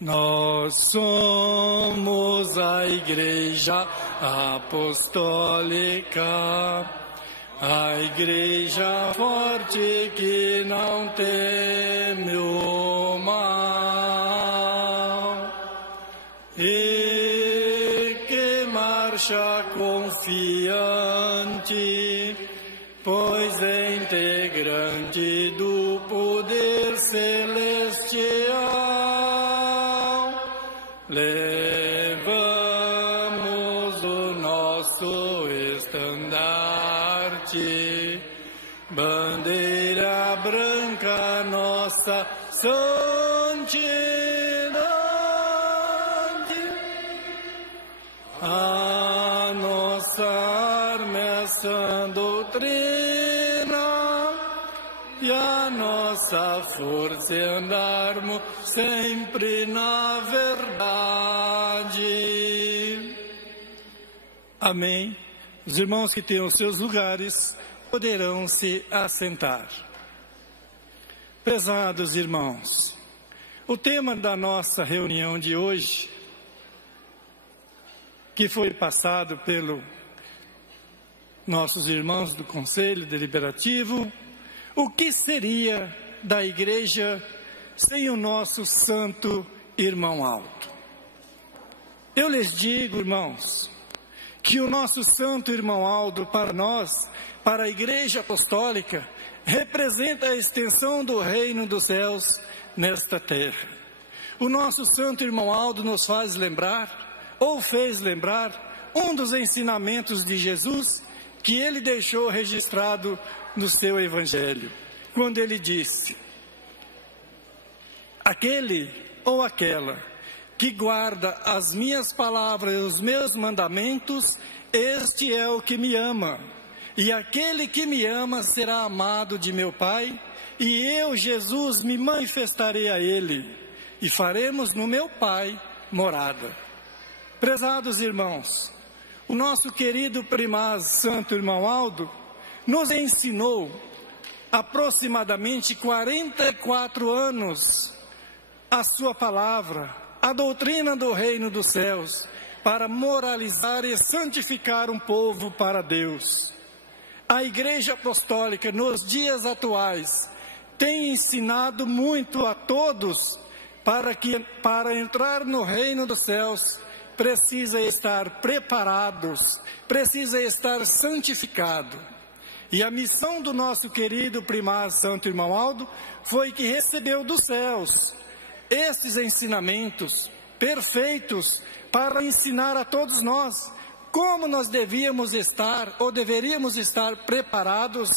Nós somos a Igreja Apostólica, a Igreja forte que não teme o mal e que marcha confiante, pois é integrante do poder celestial. Levamos o nosso estandarte, bandeira branca, nossa santidade. A nossa arma é a sã doutrina e a nossa força é andarmos sempre na verdade. Amém. Os irmãos que tenham seus lugares poderão se assentar. Prezados irmãos, o tema da nossa reunião de hoje, que foi passado pelos nossos irmãos do Conselho Deliberativo, o que seria da igreja sem o nosso santo irmão Aldo? Eu lhes digo, irmãos, que o nosso santo irmão Aldo, para nós, para a Igreja Apostólica, representa a extensão do reino dos céus nesta terra. O nosso santo irmão Aldo nos faz lembrar, ou fez lembrar, um dos ensinamentos de Jesus que ele deixou registrado no seu Evangelho, quando ele disse: aquele ou aquela que guarda as minhas palavras e os meus mandamentos, este é o que me ama. E aquele que me ama será amado de meu Pai, e eu, Jesus, me manifestarei a ele, e faremos no meu Pai morada. Prezados irmãos, o nosso querido primaz santo irmão Aldo nos ensinou aproximadamente 44 anos a sua palavra, a doutrina do reino dos céus, para moralizar e santificar um povo para Deus. A Igreja Apostólica, nos dias atuais, tem ensinado muito a todos para entrar no reino dos céus, precisa estar preparados, precisa estar santificado. E a missão do nosso querido primaz santo irmão Aldo foi que recebeu dos céus esses ensinamentos perfeitos para ensinar a todos nós como nós devíamos estar ou deveríamos estar preparados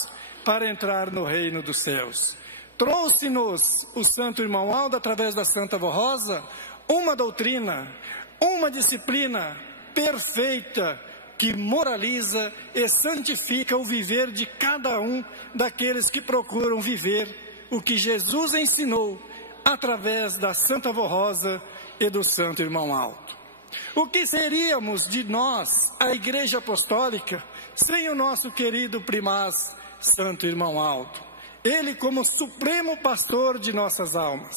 para entrar no reino dos céus. Trouxe-nos o santo irmão Aldo, através da Santa Vó Rosa, uma doutrina, uma disciplina perfeita que moraliza e santifica o viver de cada um daqueles que procuram viver o que Jesus ensinou através da Santa Vó Rosa e do santo irmão Aldo. O que seríamos de nós, a Igreja Apostólica, sem o nosso querido primaz santo irmão Aldo? Ele como supremo pastor de nossas almas.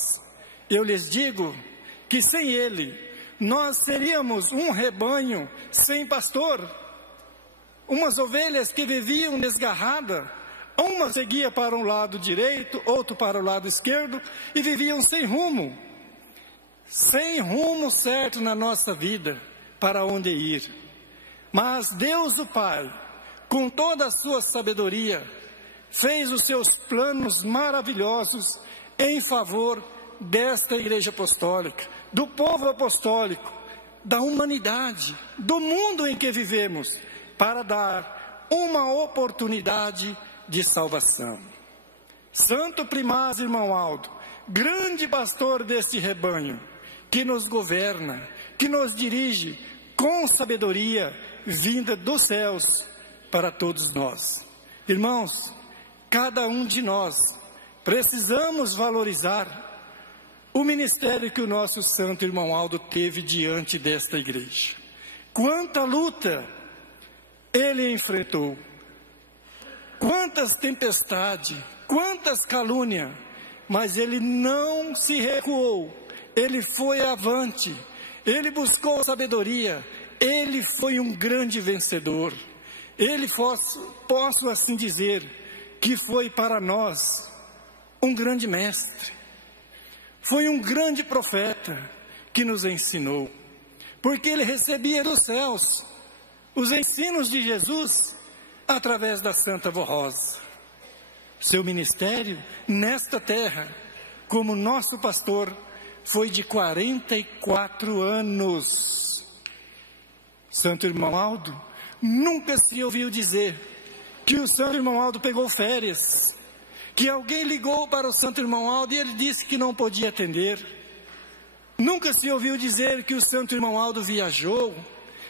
Eu lhes digo que sem ele, nós seríamos um rebanho sem pastor, umas ovelhas que viviam desgarradas, uma seguia para um lado direito, outro para o lado esquerdo, e viviam sem rumo certo na nossa vida, para onde ir. Mas Deus o Pai, com toda a sua sabedoria, fez os seus planos maravilhosos em favor desta Igreja Apostólica, do povo apostólico, da humanidade, do mundo em que vivemos, para dar uma oportunidade de salvação. Santo primaz irmão Aldo, grande pastor deste rebanho, que nos governa, que nos dirige com sabedoria vinda dos céus para todos nós. Irmãos, cada um de nós precisamos valorizar o ministério que o nosso santo irmão Aldo teve diante desta igreja. Quanta luta ele enfrentou, quantas tempestades, quantas calúnias, mas ele não se recuou, ele foi avante, ele buscou sabedoria, ele foi um grande vencedor. Ele, posso assim dizer, que foi para nós um grande mestre. Foi um grande profeta que nos ensinou, porque ele recebia dos céus os ensinos de Jesus através da Santa Vó Rosa. Seu ministério nesta terra, como nosso pastor, foi de 44 anos. Santo Irmão Aldo, nunca se ouviu dizer que o Santo Irmão Aldo pegou férias, que alguém ligou para o Santo Irmão Aldo e ele disse que não podia atender. Nunca se ouviu dizer que o Santo Irmão Aldo viajou,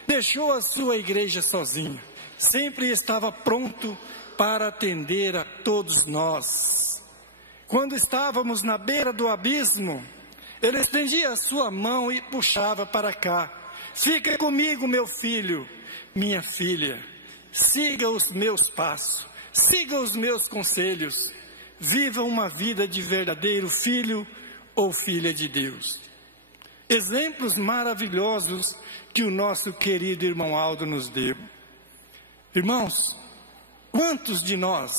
deixou a sua igreja sozinho. Sempre estava pronto para atender a todos nós. Quando estávamos na beira do abismo, ele estendia a sua mão e puxava para cá. Fica comigo, meu filho, minha filha. Siga os meus passos, siga os meus conselhos. Viva uma vida de verdadeiro filho ou filha de Deus. Exemplos maravilhosos que o nosso querido irmão Aldo nos deu. Irmãos, quantos de nós,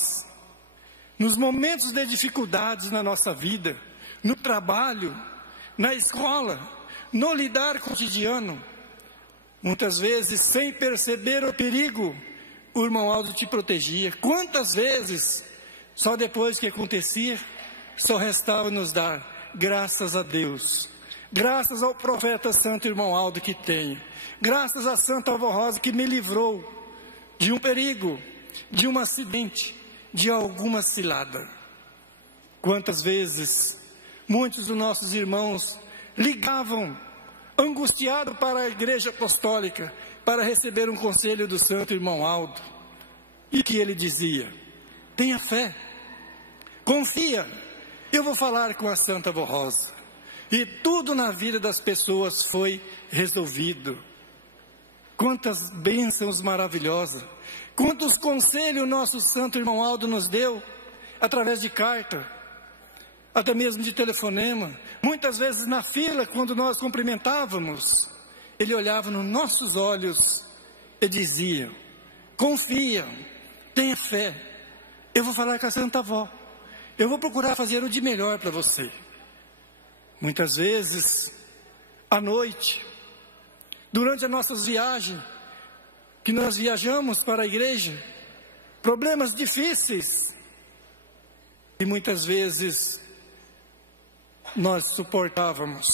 nos momentos de dificuldades na nossa vida, no trabalho, na escola, no lidar cotidiano, muitas vezes, sem perceber o perigo, o irmão Aldo te protegia. Quantas vezes, só depois que acontecia, só restava nos dar graças a Deus, graças ao profeta Santo Irmão Aldo que tenho, graças a Santa Vó Rosa que me livrou de um perigo, de um acidente, de alguma cilada. Quantas vezes muitos dos nossos irmãos ligavam angustiado para a igreja apostólica para receber um conselho do Santo Irmão Aldo, e que ele dizia: tenha fé, confia, eu vou falar com a Santa Vó Rosa. E tudo na vida das pessoas foi resolvido. Quantas bênçãos maravilhosas, quantos conselhos o nosso Santo Irmão Aldo nos deu, através de carta, até mesmo de telefonema. Muitas vezes na fila, quando nós cumprimentávamos, ele olhava nos nossos olhos e dizia: confia, tenha fé, eu vou falar com a Santa Vó, eu vou procurar fazer o de melhor para você. Muitas vezes, à noite, durante as nossas viagens, que nós viajamos para a igreja, problemas difíceis, e muitas vezes nós suportávamos,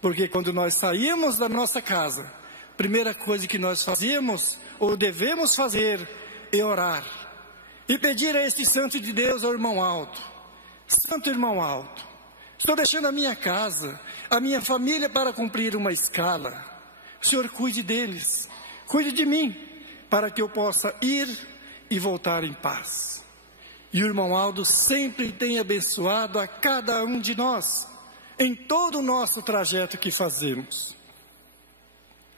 porque quando nós saímos da nossa casa, a primeira coisa que nós fazíamos, ou devemos fazer, é orar, e pedir a este santo de Deus, ao irmão Aldo: Santo Irmão Aldo, estou deixando a minha casa, a minha família para cumprir uma escala. O Senhor cuide deles, cuide de mim, para que eu possa ir e voltar em paz. E o irmão Aldo sempre tem abençoado a cada um de nós, em todo o nosso trajeto que fazemos.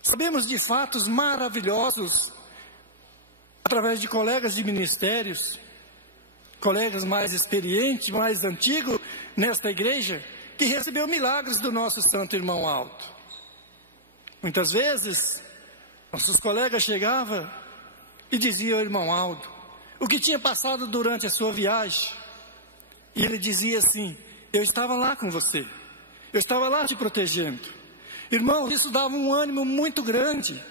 Sabemos de fatos maravilhosos, através de colegas de ministérios, colegas mais experientes, mais antigos nesta igreja, que recebeu milagres do nosso Santo Irmão Aldo. Muitas vezes, nossos colegas chegavam e diziam ao irmão Aldo o que tinha passado durante a sua viagem. E ele dizia assim: eu estava lá com você, eu estava lá te protegendo. Irmão, isso dava um ânimo muito grande.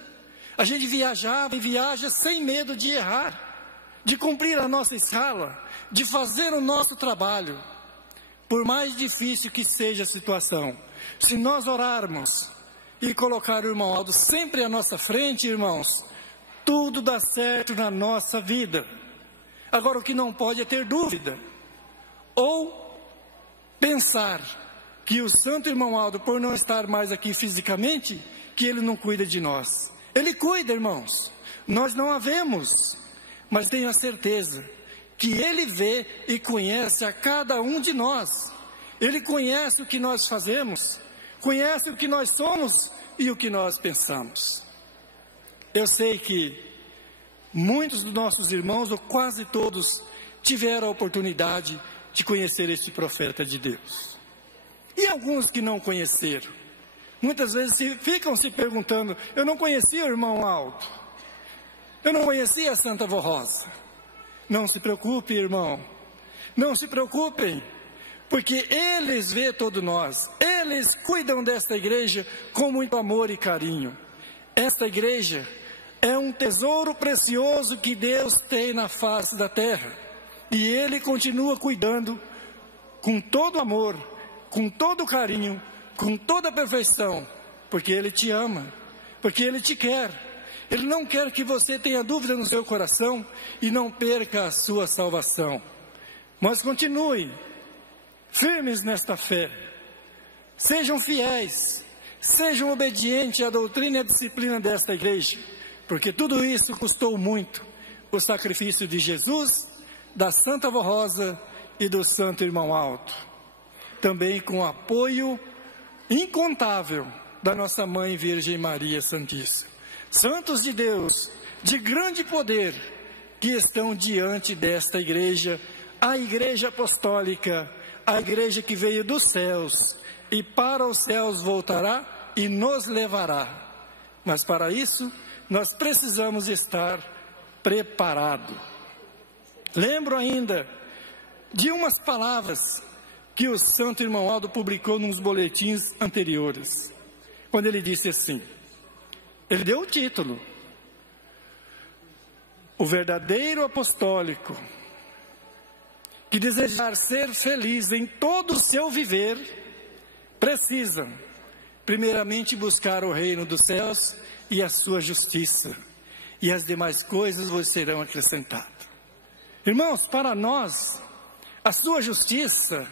A gente viajava e viaja sem medo de errar, de cumprir a nossa escala, de fazer o nosso trabalho. Por mais difícil que seja a situação, se nós orarmos e colocar o irmão Aldo sempre à nossa frente, irmãos, tudo dá certo na nossa vida. Agora, o que não pode é ter dúvida, ou pensar que o Santo Irmão Aldo, por não estar mais aqui fisicamente, que ele não cuida de nós. Ele cuida, irmãos, nós não a vemos, mas tenho a certeza que ele vê e conhece a cada um de nós. Ele conhece o que nós fazemos, conhece o que nós somos e o que nós pensamos. Eu sei que muitos dos nossos irmãos, ou quase todos, tiveram a oportunidade de conhecer este profeta de Deus. E alguns que não conheceram? Muitas vezes ficam se perguntando: eu não conhecia o irmão Aldo, eu não conhecia a Santa Vó Rosa. Não se preocupe, irmão, não se preocupem, porque eles vê todos nós, eles cuidam desta igreja com muito amor e carinho. Esta igreja é um tesouro precioso que Deus tem na face da terra, e Ele continua cuidando com todo amor, com todo carinho, com toda perfeição, porque Ele te ama, porque Ele te quer. Ele não quer que você tenha dúvida no seu coração e não perca a sua salvação. Mas continue firmes nesta fé, sejam fiéis, sejam obedientes à doutrina e à disciplina desta igreja, porque tudo isso custou muito: o sacrifício de Jesus, da Santa Vó Rosa e do Santo Irmão Aldo, também com o apoio incontável da nossa Mãe Virgem Maria Santíssima. Santos de Deus, de grande poder, que estão diante desta igreja, a igreja apostólica, a igreja que veio dos céus e para os céus voltará e nos levará. Mas para isso, nós precisamos estar preparados. Lembro ainda de umas palavras que o Santo Irmão Aldo publicou nos boletins anteriores, quando ele disse assim, ele deu o título: o verdadeiro apostólico que desejar ser feliz em todo o seu viver, precisa primeiramente buscar o reino dos céus e a sua justiça, e as demais coisas vos serão acrescentadas. Irmãos, para nós, a sua justiça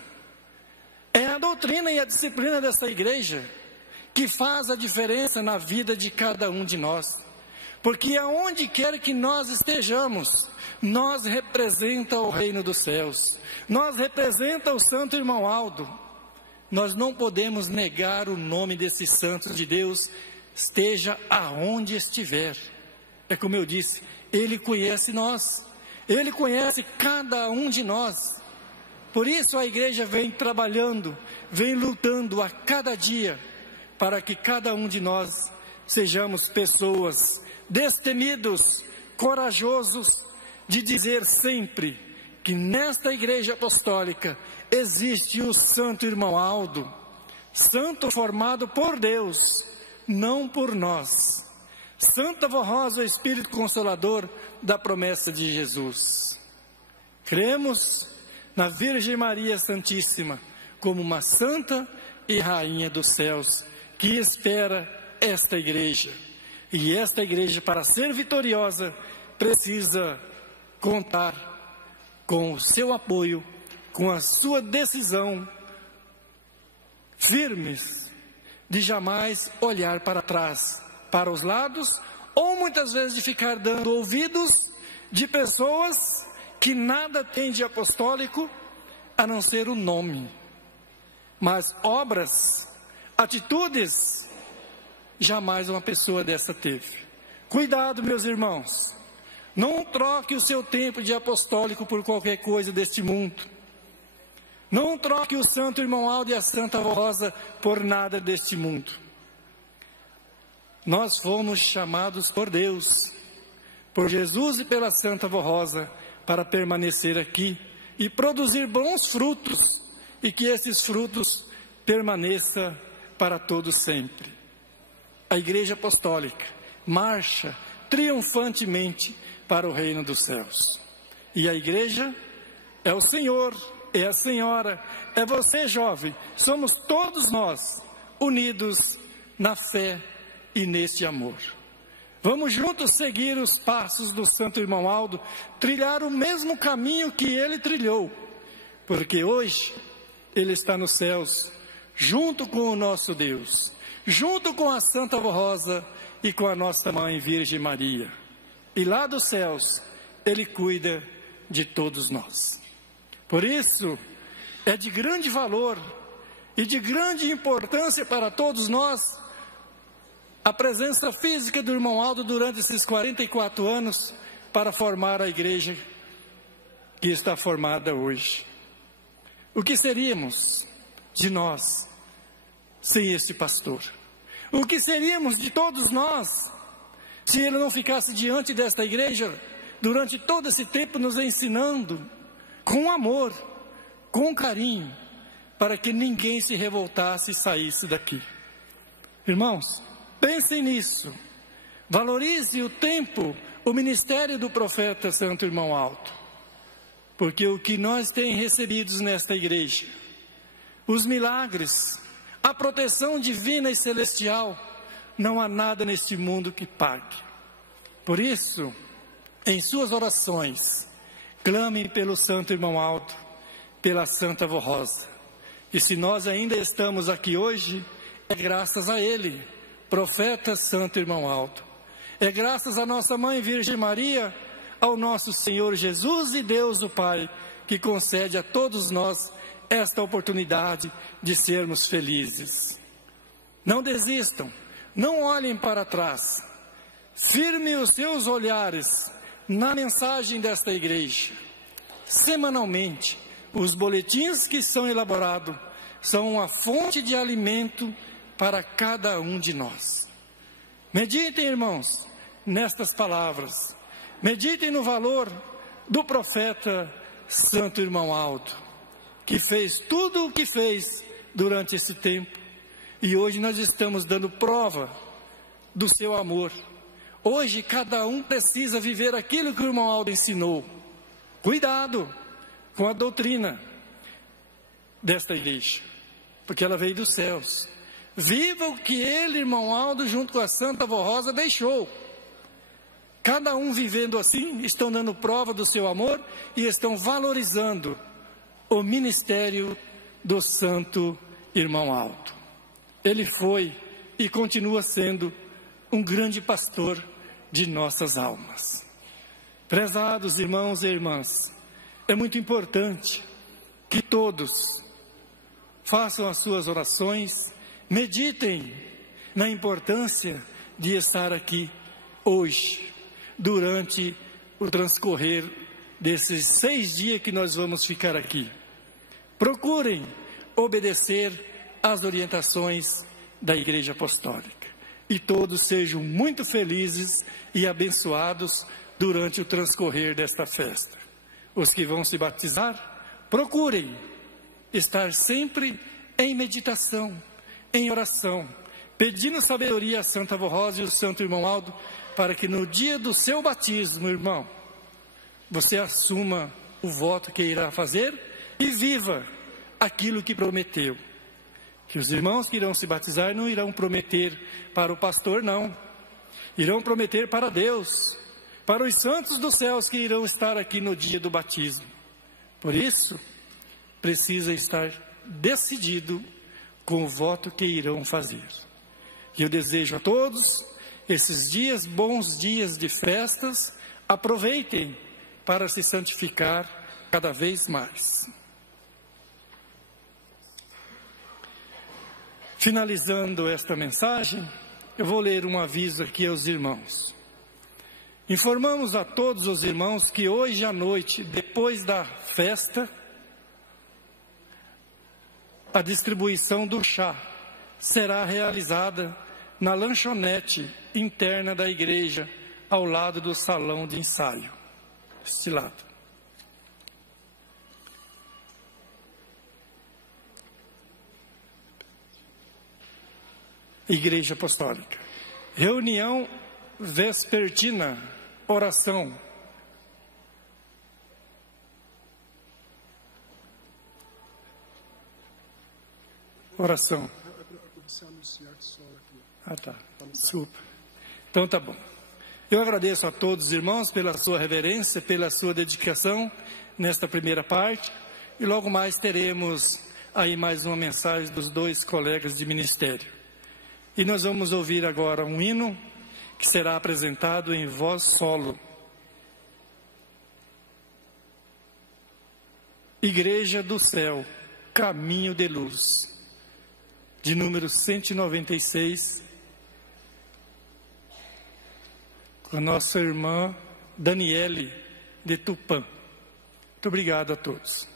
é a doutrina e a disciplina dessa igreja que faz a diferença na vida de cada um de nós. Porque aonde quer que nós estejamos, nós representa o reino dos céus, nós representa o Santo Irmão Aldo. Nós não podemos negar o nome desse santo de Deus, esteja aonde estiver. É como eu disse, Ele conhece nós, Ele conhece cada um de nós. Por isso a igreja vem trabalhando, vem lutando a cada dia, para que cada um de nós sejamos pessoas destemidos, corajosos, de dizer sempre que nesta igreja apostólica existe o Santo Irmão Aldo, santo formado por Deus, não por nós. Santa Vó Rosa, o Espírito Consolador da promessa de Jesus. Cremos na Virgem Maria Santíssima como uma santa e rainha dos céus, que espera esta igreja. E esta igreja, para ser vitoriosa, precisa contar com o seu apoio, com a sua decisão firmes de jamais olhar para trás, para os lados, ou muitas vezes de ficar dando ouvidos de pessoas que nada têm de apostólico a não ser o nome, mas obras, atitudes, jamais uma pessoa dessa teve. Cuidado, meus irmãos, não troque o seu tempo de apostólico por qualquer coisa deste mundo. Não troque o Santo Irmão Aldo e a Santa Vó Rosa por nada deste mundo. Nós fomos chamados por Deus, por Jesus e pela Santa Vó Rosa, para permanecer aqui e produzir bons frutos, e que esses frutos permaneçam para todos sempre. A Igreja Apostólica marcha triunfantemente para o reino dos céus. E a igreja é o Senhor, é a senhora, é você, jovem. Somos todos nós unidos na fé e neste amor. Vamos juntos seguir os passos do Santo Irmão Aldo, trilhar o mesmo caminho que ele trilhou, porque hoje ele está nos céus, junto com o nosso Deus, junto com a Santa Vó Rosa e com a nossa Mãe Virgem Maria. E lá dos céus, Ele cuida de todos nós. Por isso, é de grande valor e de grande importância para todos nós a presença física do Irmão Aldo durante esses 44 anos para formar a igreja que está formada hoje. O que seríamos de nós sem este pastor? O que seríamos de todos nós se ele não ficasse diante desta igreja durante todo esse tempo nos ensinando com amor, com carinho, para que ninguém se revoltasse e saísse daqui? Irmãos, pensem nisso. Valorize o tempo, o ministério do profeta Santo Irmão Alto, porque o que nós temos recebido nesta igreja, os milagres, a proteção divina e celestial, não há nada neste mundo que pague. Por isso, em suas orações, clamem pelo Santo Irmão Alto, pela Santa Avó Rosa. E se nós ainda estamos aqui hoje, é graças a ele, profeta Santo Irmão Alto. É graças à nossa Mãe Virgem Maria, ao nosso Senhor Jesus e Deus o Pai, que concede a todos nós esta oportunidade de sermos felizes. Não desistam, não olhem para trás. Firme os seus olhares na mensagem desta igreja. Semanalmente, os boletins que são elaborados são uma fonte de alimento para cada um de nós. Meditem, irmãos, nestas palavras. Meditem no valor do profeta Santo Irmão Alto, que fez tudo o que fez durante esse tempo. E hoje nós estamos dando prova do seu amor. Hoje cada um precisa viver aquilo que o irmão Aldo ensinou. Cuidado com a doutrina desta igreja, porque ela veio dos céus. Viva o que ele, irmão Aldo, junto com a Santa Avó Rosa, deixou. Cada um vivendo assim, estão dando prova do seu amor e estão valorizando o ministério do Santo Irmão Alto. Ele foi e continua sendo um grande pastor de nossas almas. Prezados irmãos e irmãs, é muito importante que todos façam as suas orações, meditem na importância de estar aqui hoje, durante o transcorrer desses 6 dias que nós vamos ficar aqui. Procurem obedecer às orientações da Igreja Apostólica e todos sejam muito felizes e abençoados durante o transcorrer desta festa. Os que vão se batizar, procurem estar sempre em meditação, em oração, pedindo sabedoria à Santa Avó Rosa e ao Santo Irmão Aldo, para que no dia do seu batismo, irmão, você assuma o voto que irá fazer e viva aquilo que prometeu. Que os irmãos que irão se batizar não irão prometer para o pastor, não. Irão prometer para Deus, para os santos dos céus que irão estar aqui no dia do batismo. Por isso, precisa estar decidido com o voto que irão fazer. E eu desejo a todos esses dias, bons dias de festas, aproveitem para se santificar cada vez mais. Finalizando esta mensagem, eu vou ler um aviso aqui aos irmãos. Informamos a todos os irmãos que hoje à noite, depois da festa, a distribuição do chá será realizada na lanchonete interna da igreja, ao lado do salão de ensaio. Este lado. Igreja Apostólica. Reunião vespertina, oração. Oração. Ah, tá. Desculpa. Então tá bom. Eu agradeço a todos os irmãos pela sua reverência, pela sua dedicação nesta primeira parte. E logo mais teremos aí mais uma mensagem dos 2 colegas de ministério. E nós vamos ouvir agora um hino que será apresentado em voz solo. Igreja do Céu, Caminho de Luz, de número 196, com a nossa irmã Daniele de Tupã. Muito obrigado a todos.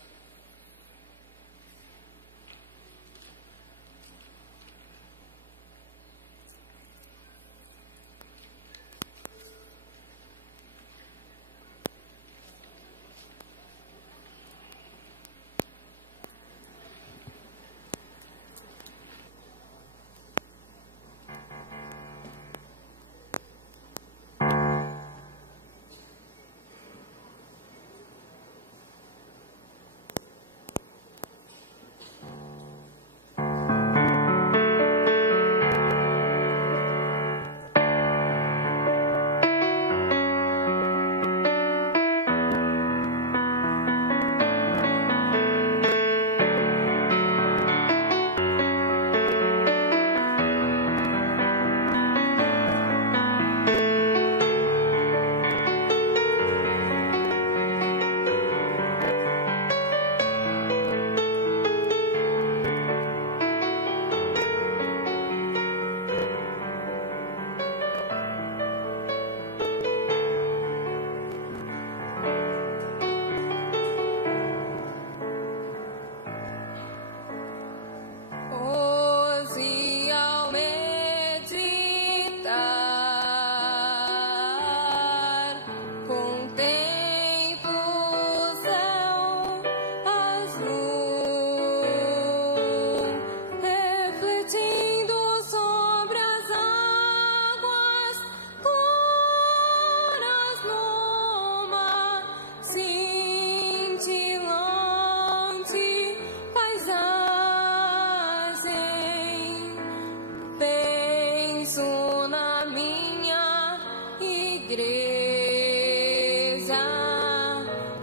igreja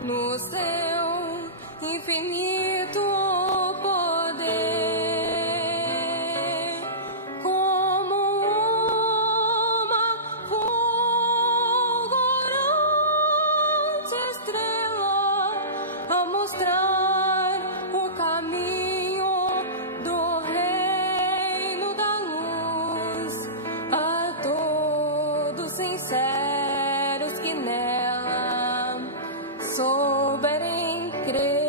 no seu infinito poder, como uma fulgurante estrela a mostrar o caminho do reino da luz a todos sinceros que nela souberem crer.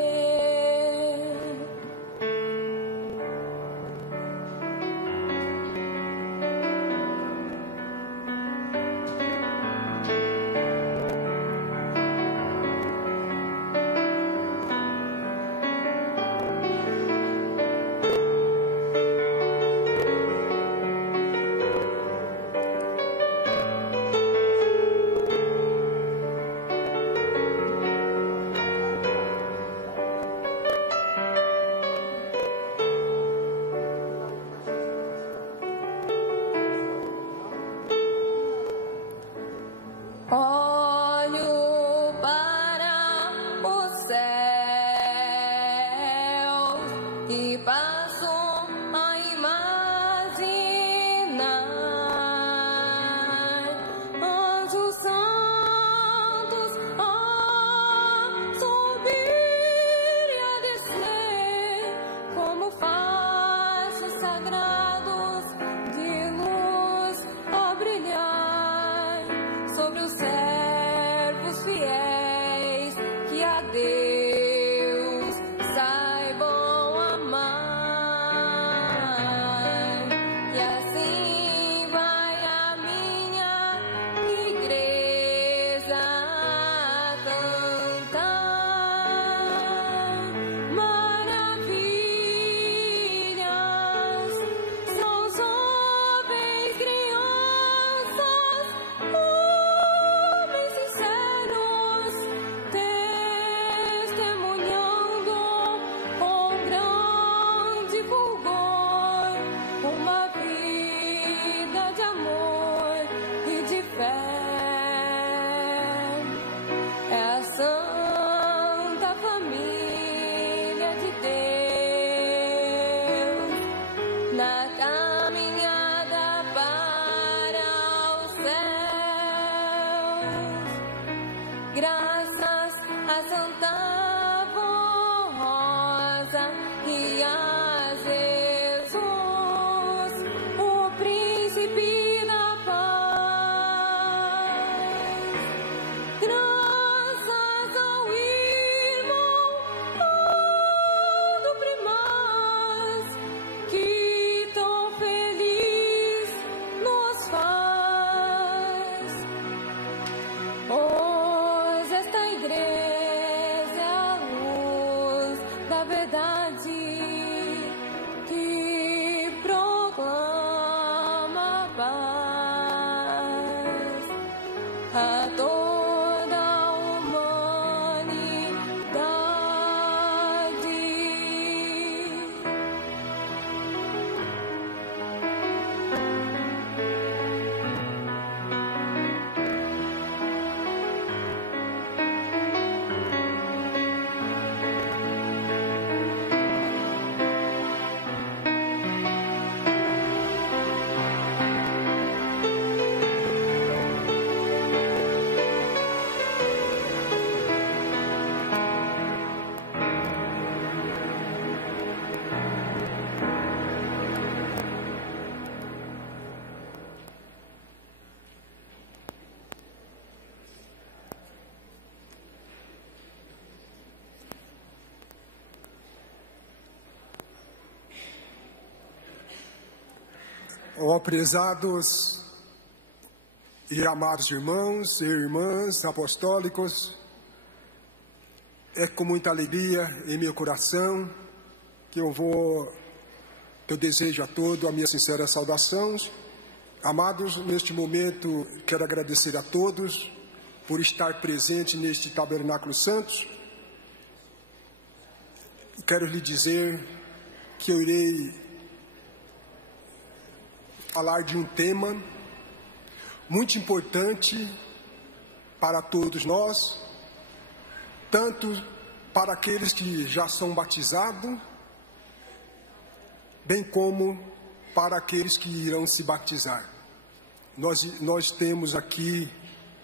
Olho para o céu e passo a imaginar anjos santos a subir e a descer como faixas sagrados de luz a brilhar sobre os servos fiéis que a Deus saibam amar. E assim vai a minha igreja cantar maravilhas. São jovens crianças, homens sinceros, testemunhando com grande fulgor uma vida de amor e de fé. É a Santa Família de Deus na caminhada para os céus. Graças a Santa Rosa e a Jesus, o príncipe da paz. Graças ao irmão do primaz que tão feliz nos faz. Pois esta igreja é a luz da verdade que proclama a paz a toda a humanidade. Ó prezados e amados irmãos e irmãs apostólicos, é com muita alegria em meu coração que eu desejo a todos a minha sincera saudação. Amados, neste momento quero agradecer a todos por estar presente neste Tabernáculo Santos. Quero lhe dizer que eu irei falar de um tema muito importante para todos nós, tanto para aqueles que já são batizados, bem como para aqueles que irão se batizar. Nós temos aqui,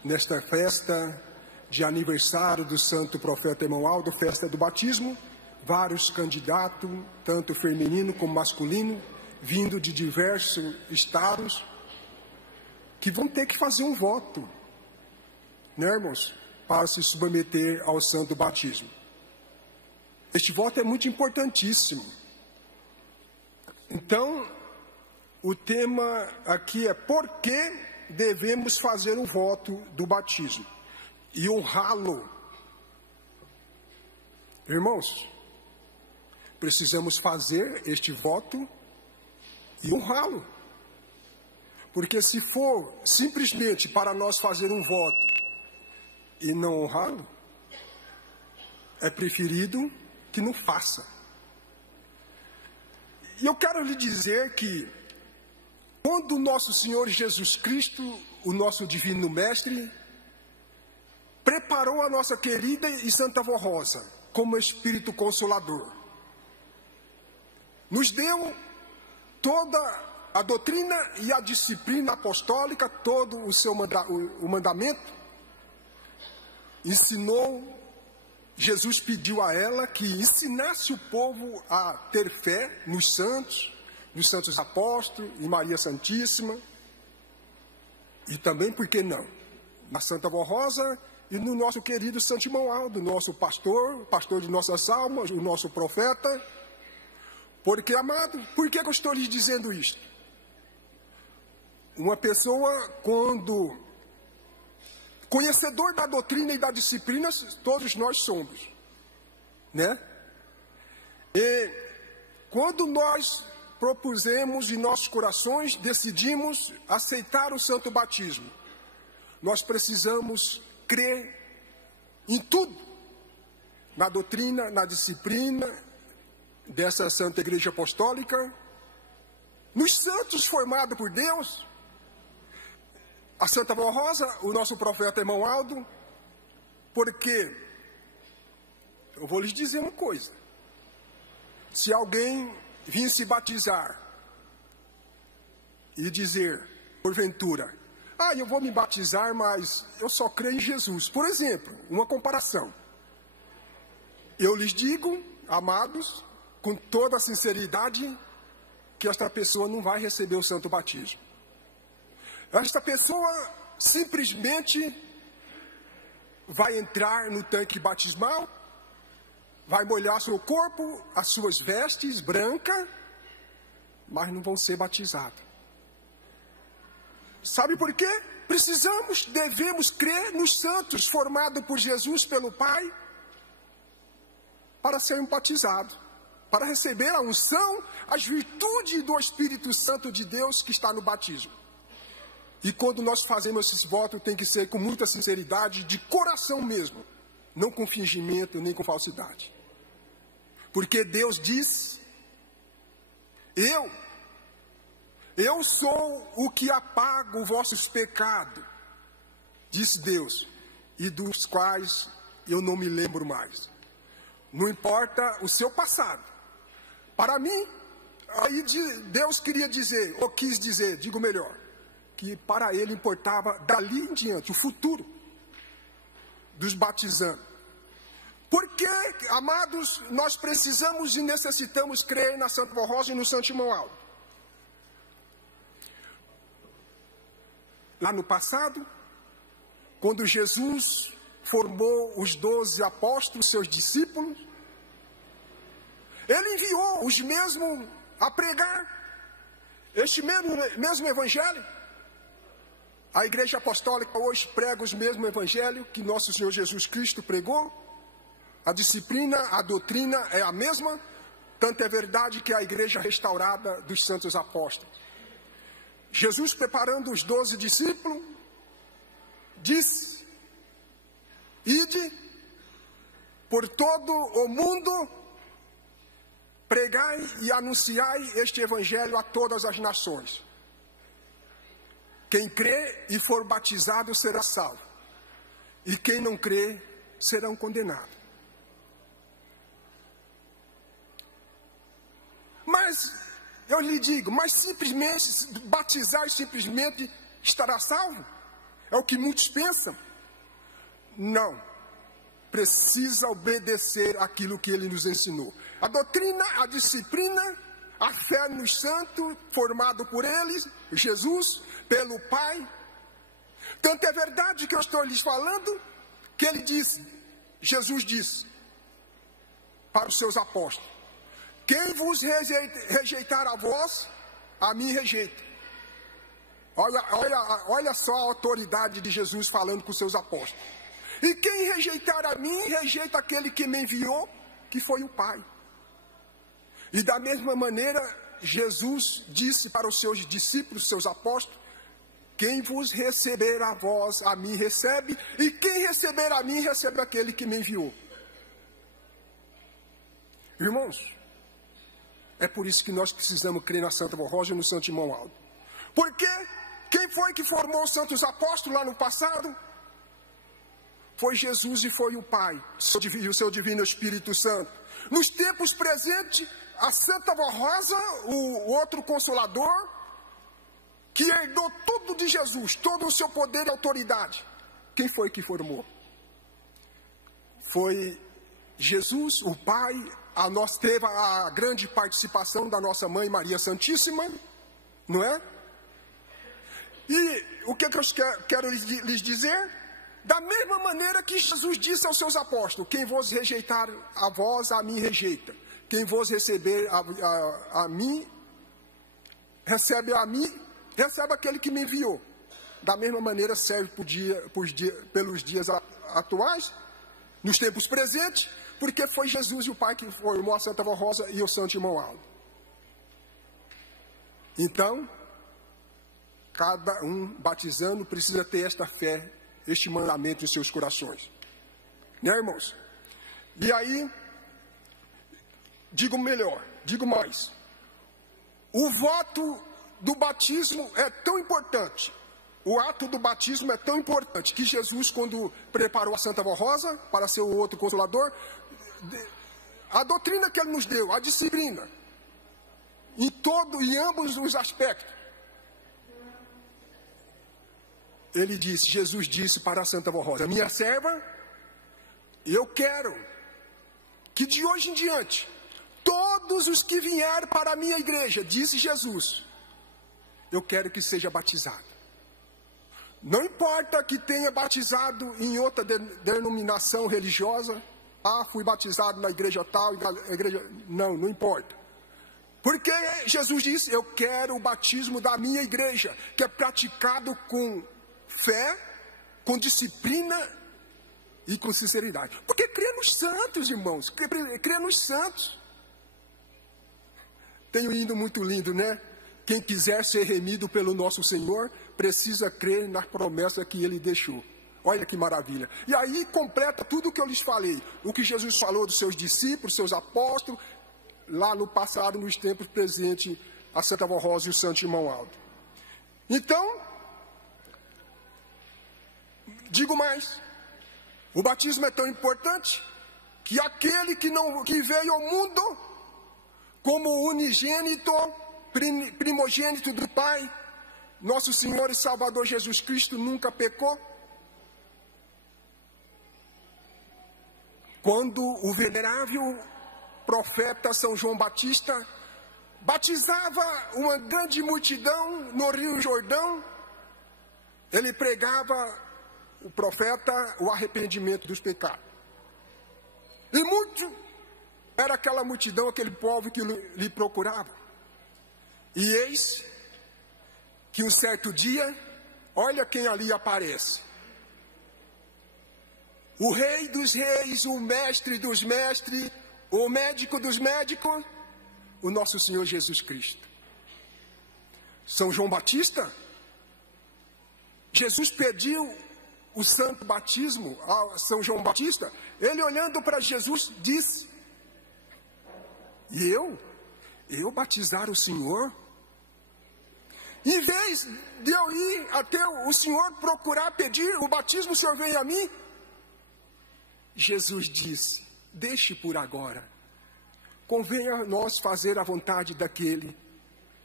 nesta festa de aniversário do Santo Profeta Emanhaldo, festa do batismo, vários candidatos, tanto feminino como masculino, vindo de diversos estados, que vão ter que fazer um voto, né, irmãos, para se submeter ao santo batismo. Este voto é muito importantíssimo. Então, o tema aqui é por que devemos fazer o voto do batismo e honrá-lo. Irmãos, precisamos fazer este voto e honrá-lo. Porque se for simplesmente para nós fazer um voto e não honrá-lo, é preferido que não faça. E eu quero lhe dizer que quando o nosso Senhor Jesus Cristo, o nosso Divino Mestre, preparou a nossa querida e Santa Vó Rosa como Espírito Consolador, nos deu toda a doutrina e a disciplina apostólica, todo o seu o mandamento, ensinou. Jesus pediu a ela que ensinasse o povo a ter fé nos santos apóstolos, em Maria Santíssima, e também, por que não, na Santa Vó Rosa e no nosso querido Santo Emanhaldo, nosso pastor de nossas almas, o nosso profeta. Porque, amado, por que eu estou lhe dizendo isto? Uma pessoa, quando conhecedor da doutrina e da disciplina, todos nós somos, né? E quando nós propusemos em nossos corações, decidimos aceitar o santo batismo, nós precisamos crer em tudo, na doutrina, na disciplina dessa Santa Igreja Apostólica, nos santos formados por Deus, a Santa Vó Rosa, o nosso profeta Emanhaldo. Porque eu vou lhes dizer uma coisa: se alguém vir se batizar e dizer, porventura, eu vou me batizar, mas eu só creio em Jesus, por exemplo, uma comparação, eu lhes digo, amados, com toda a sinceridade, que esta pessoa não vai receber o santo batismo. Esta pessoa simplesmente vai entrar no tanque batismal, vai molhar seu corpo, as suas vestes brancas, mas não vão ser batizados. Sabe por quê? Devemos crer nos santos formados por Jesus, pelo Pai, para sermos batizados, para receber a unção, as virtudes do Espírito Santo de Deus que está no batismo. E quando nós fazemos esse voto, tem que ser com muita sinceridade, de coração mesmo, não com fingimento nem com falsidade. Porque Deus diz, eu sou o que apago os vossos pecados, disse Deus, e dos quais eu não me lembro mais. Não importa o seu passado. Para mim, aí Deus queria dizer, ou quis dizer, digo melhor, que para ele importava dali em diante, o futuro dos batizandos. Porque, amados, nós precisamos e necessitamos crer na Santa Vó Rosa e no Santo Emanhaldo. Lá no passado, quando Jesus formou os 12 apóstolos, seus discípulos, ele enviou os mesmos a pregar este mesmo evangelho. A Igreja Apostólica hoje prega os mesmos evangelhos que nosso Senhor Jesus Cristo pregou. A disciplina, a doutrina é a mesma, tanto é verdade que é a Igreja restaurada dos santos apóstolos. Jesus, preparando os 12 discípulos, disse, ide por todo o mundo, pregai e anunciai este evangelho a todas as nações. Quem crê e for batizado será salvo. e quem não crê serão condenados. Mas, eu lhe digo, mas simplesmente, batizar simplesmente estará salvo? É o que muitos pensam. Não. Precisa obedecer aquilo que ele nos ensinou. A doutrina, a disciplina, a fé no santo, formado por ele, Jesus, pelo Pai. Tanto é verdade que eu estou lhes falando, que ele disse, Jesus disse para os seus apóstolos: quem vos rejeitar a vós, a mim rejeita. Olha só a autoridade de Jesus falando com os seus apóstolos. E quem rejeitar a mim, rejeita aquele que me enviou, que foi o Pai. E da mesma maneira, Jesus disse para os seus discípulos, seus apóstolos: quem vos receber a vós, a mim recebe, e quem receber a mim, recebe aquele que me enviou. Irmãos, é por isso que nós precisamos crer na Santa Vó Rosa e no Santo Irmão Aldo. Porque quem foi que formou os santos apóstolos lá no passado? Foi Jesus e foi o Pai, e o seu Divino Espírito Santo. Nos tempos presentes, a Santa Vó Rosa, o outro Consolador, que herdou tudo de Jesus, todo o seu poder e autoridade. Quem foi que formou? Foi Jesus, o Pai. Teve a grande participação da nossa Mãe Maria Santíssima, não é? E o que eu quero lhes dizer? Da mesma maneira que Jesus disse aos seus apóstolos: quem vos rejeitar a vós, a mim rejeita. Quem vos receber a mim, recebe a mim, recebe aquele que me enviou. Da mesma maneira serve pelos dias atuais, nos tempos presentes, porque foi Jesus e o Pai que formou a Santa Vó Rosa e o Santo Irmão Aldo. Então, cada um batizando precisa ter esta fé, este mandamento em seus corações. Né, irmãos? E aí, digo mais. O voto do batismo é tão importante, o ato do batismo é tão importante, que Jesus, quando preparou a Santa Vó Rosa para ser o outro Consolador, a doutrina que ele nos deu, a disciplina, em ambos os aspectos, Jesus disse para a Santa Vó Rosa: minha serva, eu quero que de hoje em diante, todos os que vierem para a minha igreja, disse Jesus, eu quero que seja batizado. Não importa que tenha batizado em outra denominação religiosa, fui batizado na igreja tal, não importa. Porque Jesus disse: eu quero o batismo da minha igreja, que é praticado com fé, com disciplina e com sinceridade. Porque crê nos santos, irmãos, crê nos santos. Tem um hino muito lindo, né? Quem quiser ser remido pelo nosso Senhor, precisa crer na promessa que Ele deixou. Olha que maravilha. E aí completa tudo o que eu lhes falei. O que Jesus falou dos seus discípulos, seus apóstolos, lá no passado, nos tempos presentes, a Santa Vó Rosa e o Santo Irmão Aldo. Então, digo mais, o batismo é tão importante que aquele que veio ao mundo como unigênito, primogênito do Pai, nosso Senhor e Salvador Jesus Cristo, nunca pecou. Quando o venerável profeta São João Batista batizava uma grande multidão no Rio Jordão, ele pregava, o profeta, o arrependimento dos pecados. E muito era aquela multidão, aquele povo que lhe procurava. E eis que um certo dia, olha quem ali aparece. O Rei dos Reis, o Mestre dos Mestres, o Médico dos Médicos, o nosso Senhor Jesus Cristo. São João Batista, Jesus pediu o santo batismo a São João Batista. Ele, olhando para Jesus, disse: e eu batizar o Senhor? Em vez de eu ir até o Senhor procurar pedir o batismo, o Senhor vem a mim? Jesus disse: deixe por agora. Convenha nós fazer a vontade daquele,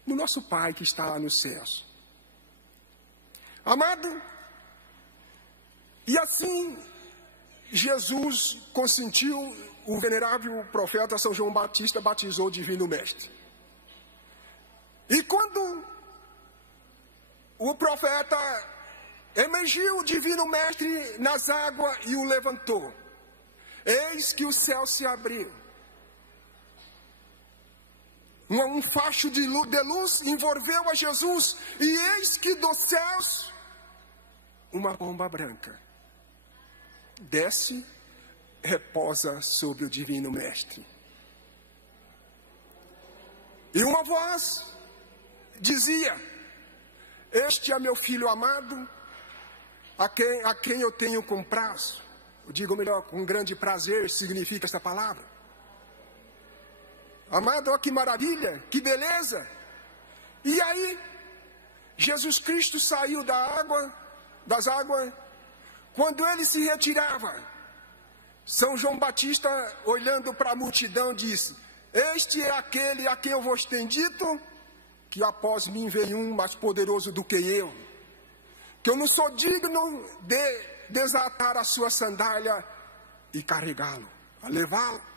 do nosso Pai que está nos céus. Amado, e assim Jesus consentiu, o venerável profeta São João Batista batizou o Divino Mestre. E quando o profeta emergiu o Divino Mestre nas águas e o levantou, eis que o céu se abriu. Um facho de luz envolveu a Jesus, e eis que dos céus uma pomba branca desce, reposa sobre o Divino Mestre. E uma voz dizia: este é meu filho amado, a quem eu tenho com prazo. Eu digo melhor, com grande prazer significa essa palavra. Amado, olha que maravilha, que beleza. E aí, Jesus Cristo saiu das águas. Quando ele se retirava, São João Batista, olhando para a multidão, disse: este é aquele a quem eu vos tenho dito, que após mim vem um mais poderoso do que eu, que eu não sou digno de desatar a sua sandália e carregá-lo, a levá-lo.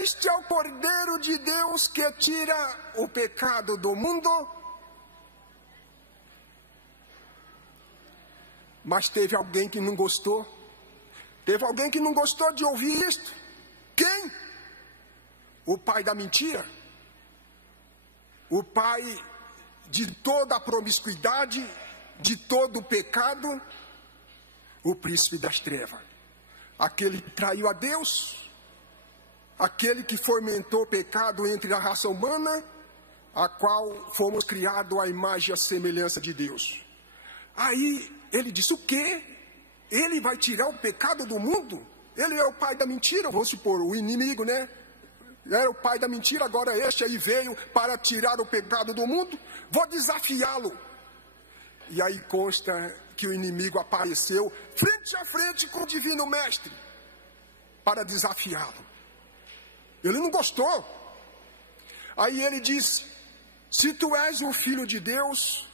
Este é o Cordeiro de Deus que tira o pecado do mundo. Mas teve alguém que não gostou. Teve alguém que não gostou de ouvir isto. Quem? O pai da mentira. O pai de toda a promiscuidade, de todo o pecado. O príncipe das trevas. Aquele que traiu a Deus. Aquele que fomentou o pecado entre a raça humana, a qual fomos criados à imagem e à semelhança de Deus. Aí ele disse: o quê? Ele vai tirar o pecado do mundo? Ele é o pai da mentira, vamos supor, o inimigo, né? Era o pai da mentira, agora este aí veio para tirar o pecado do mundo. Vou desafiá-lo. E aí consta que o inimigo apareceu frente a frente com o Divino Mestre para desafiá-lo. Ele não gostou. Aí ele disse: se tu és o Filho de Deus,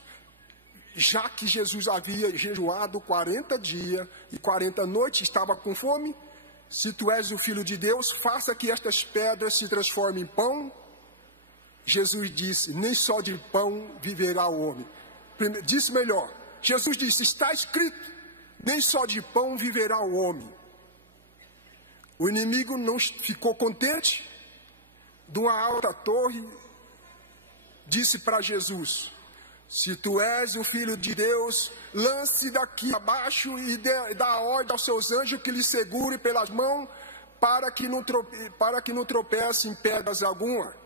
já que Jesus havia jejuado 40 dias e 40 noites, estava com fome, se tu és o Filho de Deus, faça que estas pedras se transformem em pão. Jesus disse: nem só de pão viverá o homem. Disse melhor, Jesus disse: está escrito, nem só de pão viverá o homem. O inimigo não ficou contente. De uma alta torre, disse para Jesus: se tu és o Filho de Deus, lance daqui abaixo e dá ordem aos seus anjos que lhe segure pelas mãos, para que não tropece em pedras alguma.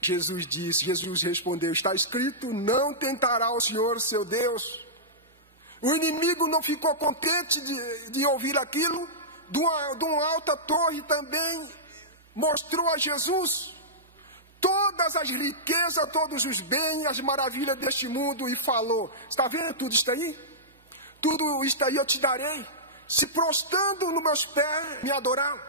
Jesus respondeu: está escrito, não tentará o Senhor seu Deus. O inimigo não ficou contente de ouvir aquilo. De uma alta torre também mostrou a Jesus todas as riquezas, todos os bens, as maravilhas deste mundo, e falou: está vendo tudo isso aí? Tudo isso aí eu te darei, se prostrando nos meus pés me adorar.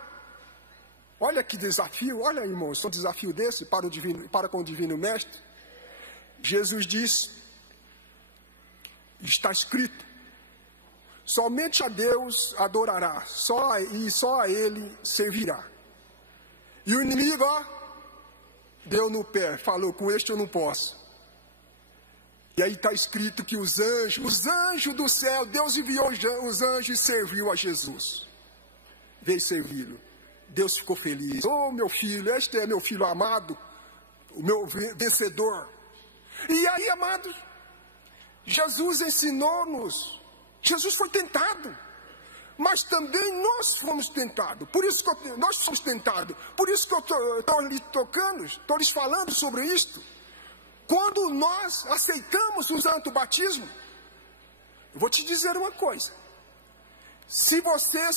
Olha que desafio, olha, irmãos, um desafio desse para com o Divino Mestre. Jesus disse: está escrito, somente a Deus adorará, só a Ele servirá. E o inimigo, deu no pé, falou: com este eu não posso. E aí está escrito que os anjos do céu, Deus enviou os anjos e serviu a Jesus. Veio servi-lo. Deus ficou feliz. Oh, meu filho, este é meu filho amado, o meu vencedor. E aí, amados, Jesus ensinou-nos. Jesus foi tentado, mas também nós fomos tentados. Por isso que nós somos tentados. Por isso que eu estou lhe tocando, estou lhes falando sobre isto. Quando nós aceitamos o santo batismo, eu vou te dizer uma coisa. Se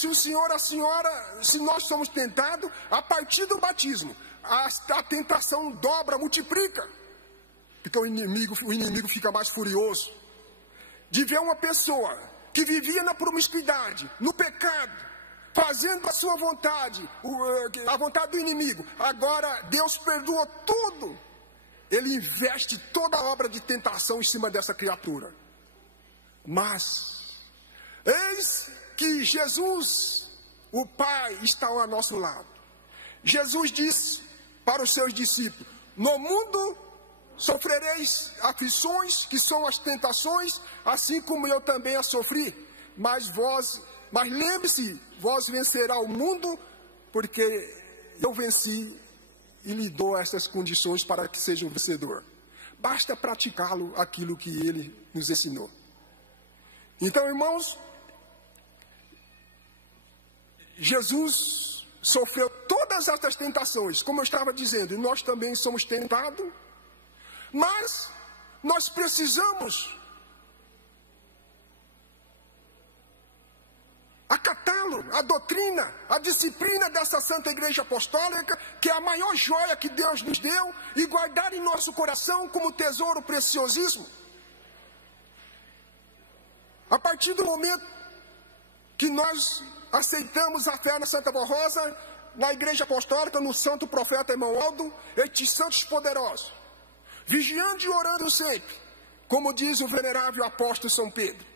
o senhor, a senhora, se nós somos tentados, a partir do batismo, a tentação dobra, multiplica. Porque o inimigo fica mais furioso de ver uma pessoa que vivia na promiscuidade, no pecado, fazendo a sua vontade, a vontade do inimigo. Agora Deus perdoa tudo. Ele investe toda a obra de tentação em cima dessa criatura. Mas, eis que Jesus, o Pai, está ao nosso lado. Jesus disse para os seus discípulos: no mundo sofrereis aflições, que são as tentações, assim como eu também as sofri. Mas lembre-se, vós vencerá o mundo, porque eu venci e lhe dou essas condições para que seja um vencedor. Basta praticá-lo aquilo que ele nos ensinou. Então, irmãos, Jesus sofreu todas essas tentações, como eu estava dizendo, e nós também somos tentados, mas nós precisamos acatá-lo, a doutrina, a disciplina dessa Santa Igreja Apostólica, que é a maior joia que Deus nos deu, e guardar em nosso coração como tesouro preciosíssimo. A partir do momento que nós aceitamos a fé na Santa Barrosa, na Igreja Apostólica, no Santo Profeta Emanaldo, estes santos poderosos, vigiando e orando sempre, como diz o venerável apóstolo São Pedro,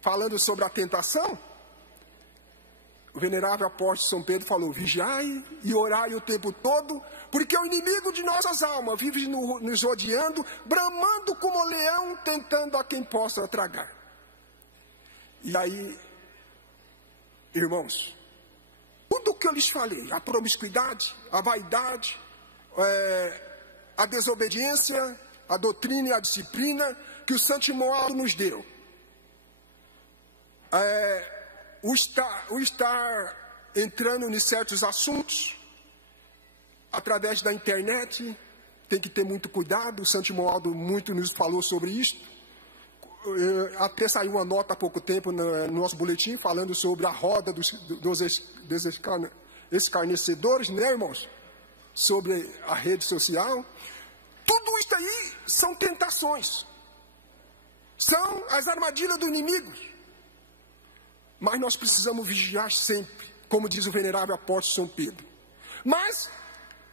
falando sobre a tentação, o venerável apóstolo São Pedro falou: vigiai e orai o tempo todo, porque o inimigo de nossas almas vive nos odiando, bramando como leão, tentando a quem possa tragar. E aí, irmãos, tudo o que eu lhes falei, a promiscuidade, a vaidade, a desobediência, a doutrina e a disciplina que o Santo Imoaldo nos deu, o estar entrando em certos assuntos através da internet, tem que ter muito cuidado. O Santo Imoaldo muito nos falou sobre isso. Até saiu uma nota há pouco tempo no nosso boletim falando sobre a roda dos escarnecedores, né, irmãos? Sobre a rede social. Tudo isso aí são tentações, são as armadilhas do inimigo. Mas nós precisamos vigiar sempre, como diz o venerável apóstolo São Pedro. Mas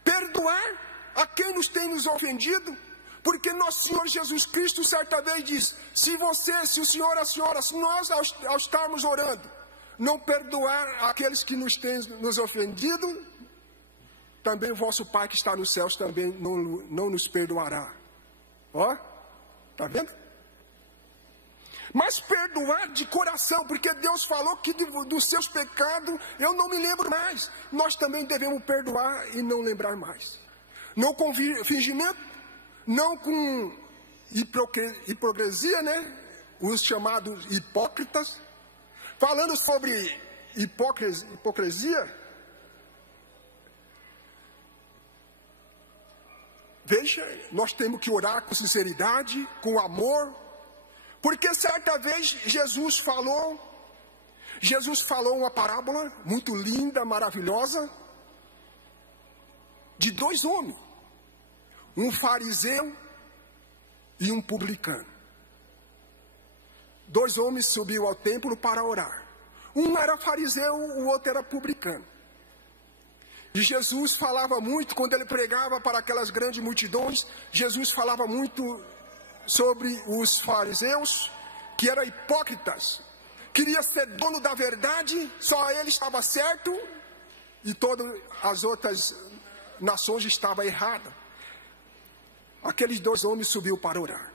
perdoar a quem nos tem nos ofendido, porque nosso Senhor Jesus Cristo certa vez disse: se o Senhor, a senhora, se nós ao estarmos orando, não perdoar aqueles que nos têm nos ofendido, também o vosso Pai que está nos céus também não nos perdoará. Ó, tá vendo? Mas perdoar de coração, porque Deus falou que dos seus pecados eu não me lembro mais. Nós também devemos perdoar e não lembrar mais. Não com fingimento, não com hipocrisia, né? Os chamados hipócritas. Falando sobre hipocrisia, veja, nós temos que orar com sinceridade, com amor, porque certa vez Jesus falou uma parábola muito linda, maravilhosa, de dois homens, um fariseu e um publicano. Dois homens subiu ao templo para orar. Um era fariseu, o outro era publicano. E Jesus falava muito, quando ele pregava para aquelas grandes multidões, Jesus falava muito sobre os fariseus, que eram hipócritas, queria ser dono da verdade, só ele estava certo, e todas as outras nações estavam erradas. Aqueles dois homens subiu para orar.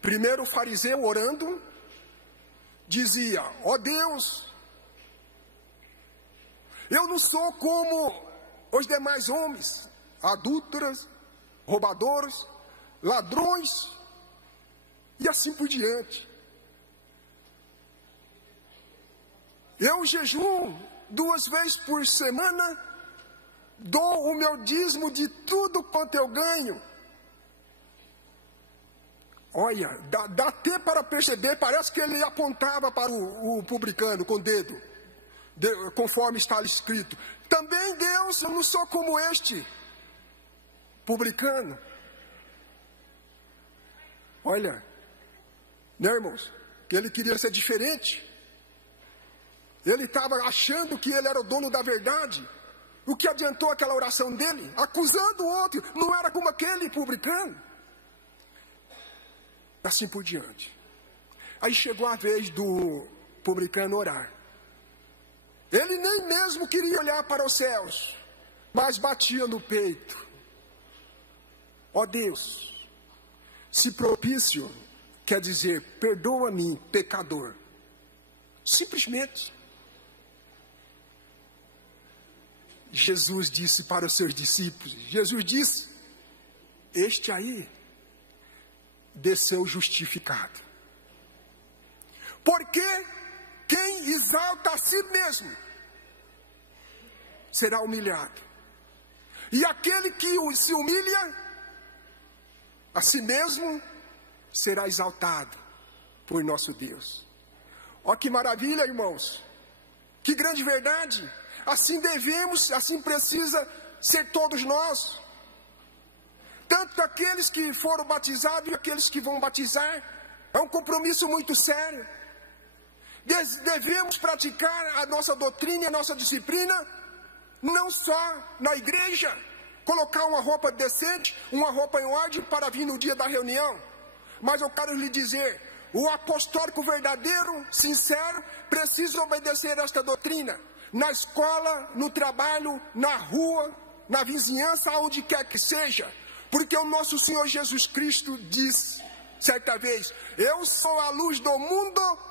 Primeiro o fariseu orando, dizia: ó Deus, eu não sou como os demais homens, adúlteras, roubadores, ladrões, e assim por diante. Eu jejuo 2 vezes por semana, dou o meu dízimo de tudo quanto eu ganho. Olha, dá tempo para perceber, parece que ele apontava para o publicano com o dedo, conforme está escrito. Também Deus, eu não sou como este publicano. Olha, né, irmãos, que ele queria ser diferente. Ele estava achando que ele era o dono da verdade. O que adiantou aquela oração dele? Acusando o outro. Não era como aquele publicano. Assim por diante. Aí chegou a vez do publicano orar. Ele nem mesmo queria olhar para os céus, mas batia no peito. Ó Deus, se propício quer dizer, perdoa-me, pecador. Simplesmente. Jesus disse para os seus discípulos, Jesus disse, este aí desceu justificado. Porque quem exalta a si mesmo será humilhado. E aquele que se humilha a si mesmo será exaltado por nosso Deus. Ó que maravilha, irmãos. Que grande verdade. Assim devemos, assim precisa ser todos nós. Tanto aqueles que foram batizados e aqueles que vão batizar. É um compromisso muito sério. Devemos praticar a nossa doutrina e a nossa disciplina, não só na igreja, colocar uma roupa decente, uma roupa em ordem para vir no dia da reunião. Mas eu quero lhe dizer, o apostólico verdadeiro, sincero, precisa obedecer a esta doutrina. Na escola, no trabalho, na rua, na vizinhança, aonde quer que seja. Porque o nosso Senhor Jesus Cristo disse, certa vez, eu sou a luz do mundo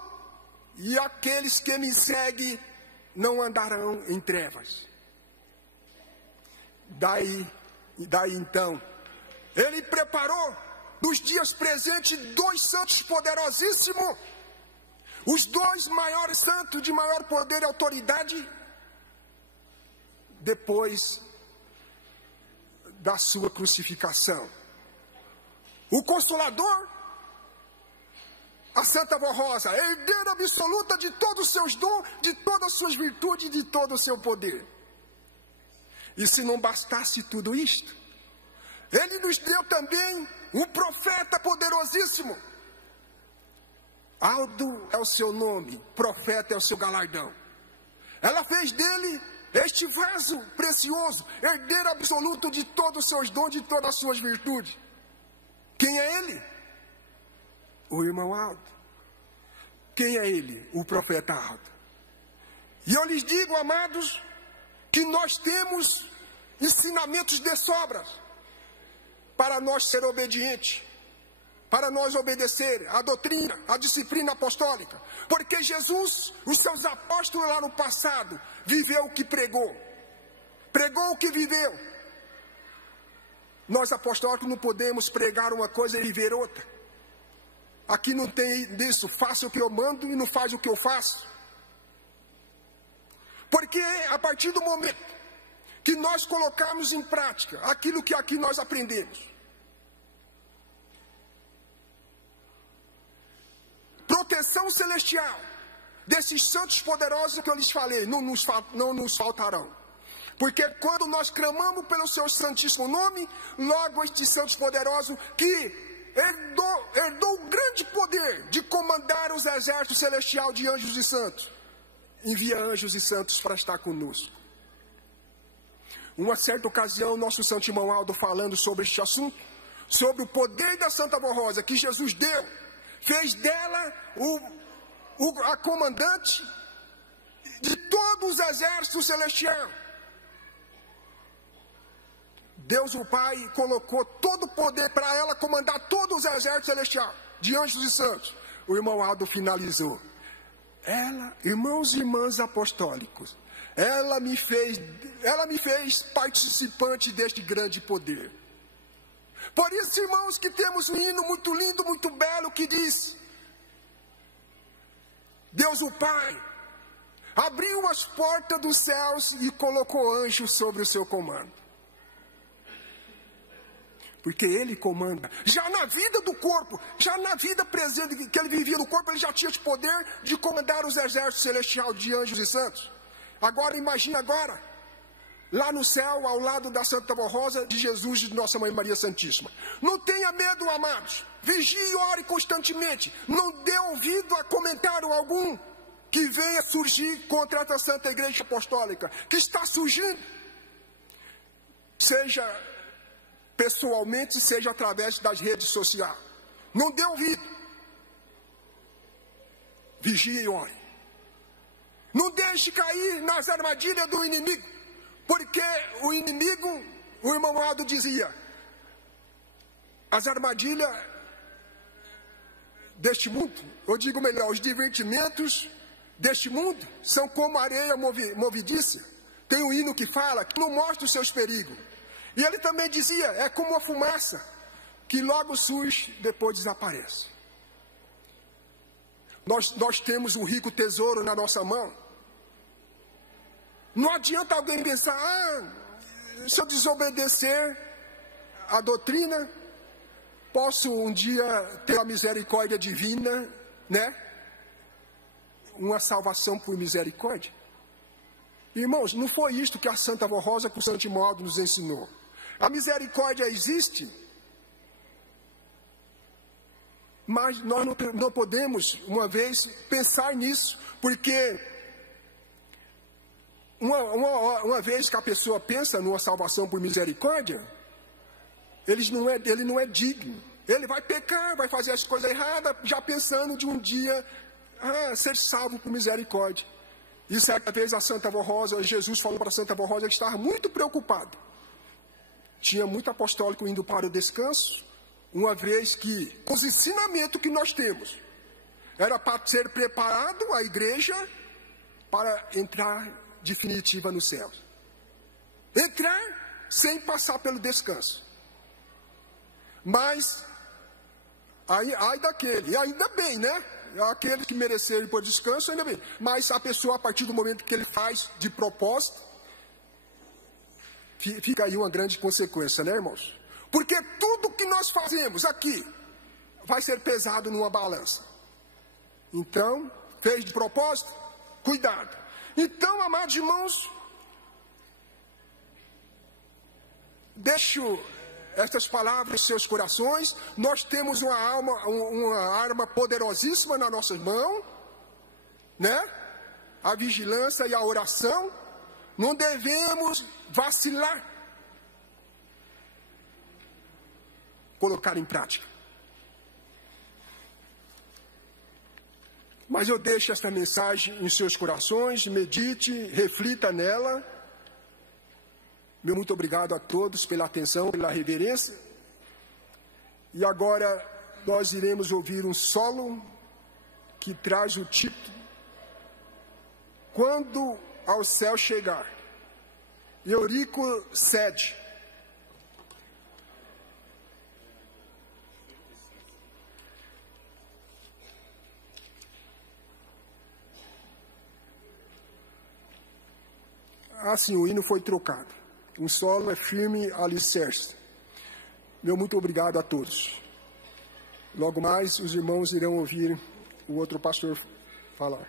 e aqueles que me seguem não andarão em trevas. Daí então, ele preparou nos dias presentes 2 santos poderosíssimos, os 2 maiores santos de maior poder e autoridade, depois da sua crucificação. O Consolador, a Santa Avó Rosa, herdeira absoluta de todos os seus dons, de todas as suas virtudes, de todo o seu poder. E se não bastasse tudo isto, ele nos deu também um profeta poderosíssimo. Aldo é o seu nome, profeta é o seu galardão. Ela fez dele este vaso precioso, herdeiro absoluto de todos os seus dons, de todas as suas virtudes. Quem é ele? O irmão Aldo. Quem é ele? O profeta Aldo. E eu lhes digo, amados, que nós temos ensinamentos de sobras para nós ser obedientes, para nós obedecer a doutrina, a disciplina apostólica. Porque Jesus, os seus apóstolos lá no passado, viveu o que pregou. Pregou o que viveu. Nós apostólicos não podemos pregar uma coisa e viver outra. Aqui não tem disso, faça o que eu mando e não faz o que eu faço. Porque a partir do momento que nós colocamos em prática aquilo que aqui nós aprendemos, proteção celestial desses santos poderosos que eu lhes falei, não nos faltarão. Porque quando nós clamamos pelo seu santíssimo nome, logo estes santos poderosos que herdou o grande poder de comandar os exércitos celestiais de anjos e santos, envia anjos e santos para estar conosco. Uma certa ocasião, nosso santo irmão Aldo, falando sobre este assunto, sobre o poder da Santa Avó Rosa que Jesus deu, fez dela a comandante de todos os exércitos celestiais. Deus o Pai colocou todo o poder para ela comandar todos os exércitos celestiais, de anjos e santos. O irmão Aldo finalizou. Ela, irmãos e irmãs apostólicos, ela me fez participante deste grande poder. Por isso, irmãos, que temos um hino muito lindo, muito belo, que diz: Deus o Pai abriu as portas dos céus e colocou anjos sobre o seu comando. Porque ele comanda. Já na vida do corpo, já na vida presente que ele vivia no corpo, ele já tinha o poder de comandar os exércitos celestiais de anjos e santos. Agora, imagine agora, lá no céu, ao lado da Santa Avó Rosa, de Jesus e de Nossa Mãe Maria Santíssima. Não tenha medo, amados. Vigie e ore constantemente. Não dê ouvido a comentário algum. que venha surgir contra essa Santa Igreja Apostólica, que está surgindo, seja pessoalmente, seja através das redes sociais. Não dê ouvido. Vigie e ore. Não deixe cair nas armadilhas do inimigo, porque o inimigo, o irmão Aldo dizia, as armadilhas deste mundo, eu digo melhor, os divertimentos deste mundo são como areia movediça. Tem um hino que fala que não mostra os seus perigos. E ele também dizia, é como uma fumaça que logo surge, depois desaparece. Nós temos um rico tesouro na nossa mão. Não adianta alguém pensar, se eu desobedecer a doutrina, posso um dia ter a misericórdia divina, né? Uma salvação por misericórdia. Irmãos, não foi isto que a Santa Avó Rosa com o Santo Imoaldo nos ensinou. A misericórdia existe, mas nós não podemos, uma vez, pensar nisso, porque uma vez que a pessoa pensa numa salvação por misericórdia, ele não é digno. Ele vai pecar, vai fazer as coisas erradas, já pensando de um dia ser salvo por misericórdia. E certa vez a Santa Avó Rosa, Jesus falou para a Santa Avó Rosa que estava muito preocupado. Tinha muito apostólico indo para o descanso, uma vez que, com os ensinamentos que nós temos, era para ser preparado a igreja para entrar definitiva no céu. Entrar sem passar pelo descanso. Mas, ai daquele, e ainda bem, né? Aquele que mereceram ir por descanso, ainda bem. Mas a pessoa, a partir do momento que ele faz de propósito, fica aí uma grande consequência, né, irmãos? Porque tudo que nós fazemos aqui vai ser pesado numa balança. Então, fez de propósito? Cuidado. Então, amados irmãos, deixo estas palavras em seus corações. Nós temos uma arma poderosíssima na nossa mão, né? A vigilância e a oração. Não devemos vacilar. Colocar em prática. Mas eu deixo esta mensagem em seus corações, medite, reflita nela. Meu muito obrigado a todos pela atenção, pela reverência. E agora nós iremos ouvir um solo que traz o título Quando ao Céu Chegar. Eurico Sede. Assim, o hino foi trocado. Um solo é firme alicerce. Meu muito obrigado a todos. Logo mais, os irmãos irão ouvir o outro pastor falar.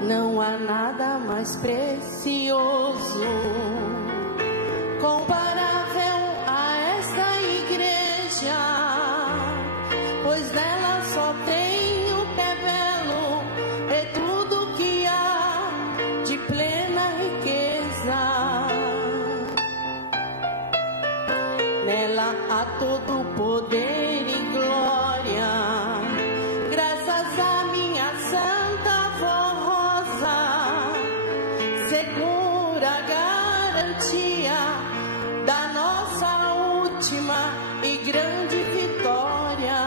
Não há nada mais precioso comparável a esta igreja, pois nela só tem o que é belo e tudo que há de plena riqueza. Nela há todo o poder e glória, graças a minha Santa Avó Rosa, segura garantia da nossa última e grande vitória.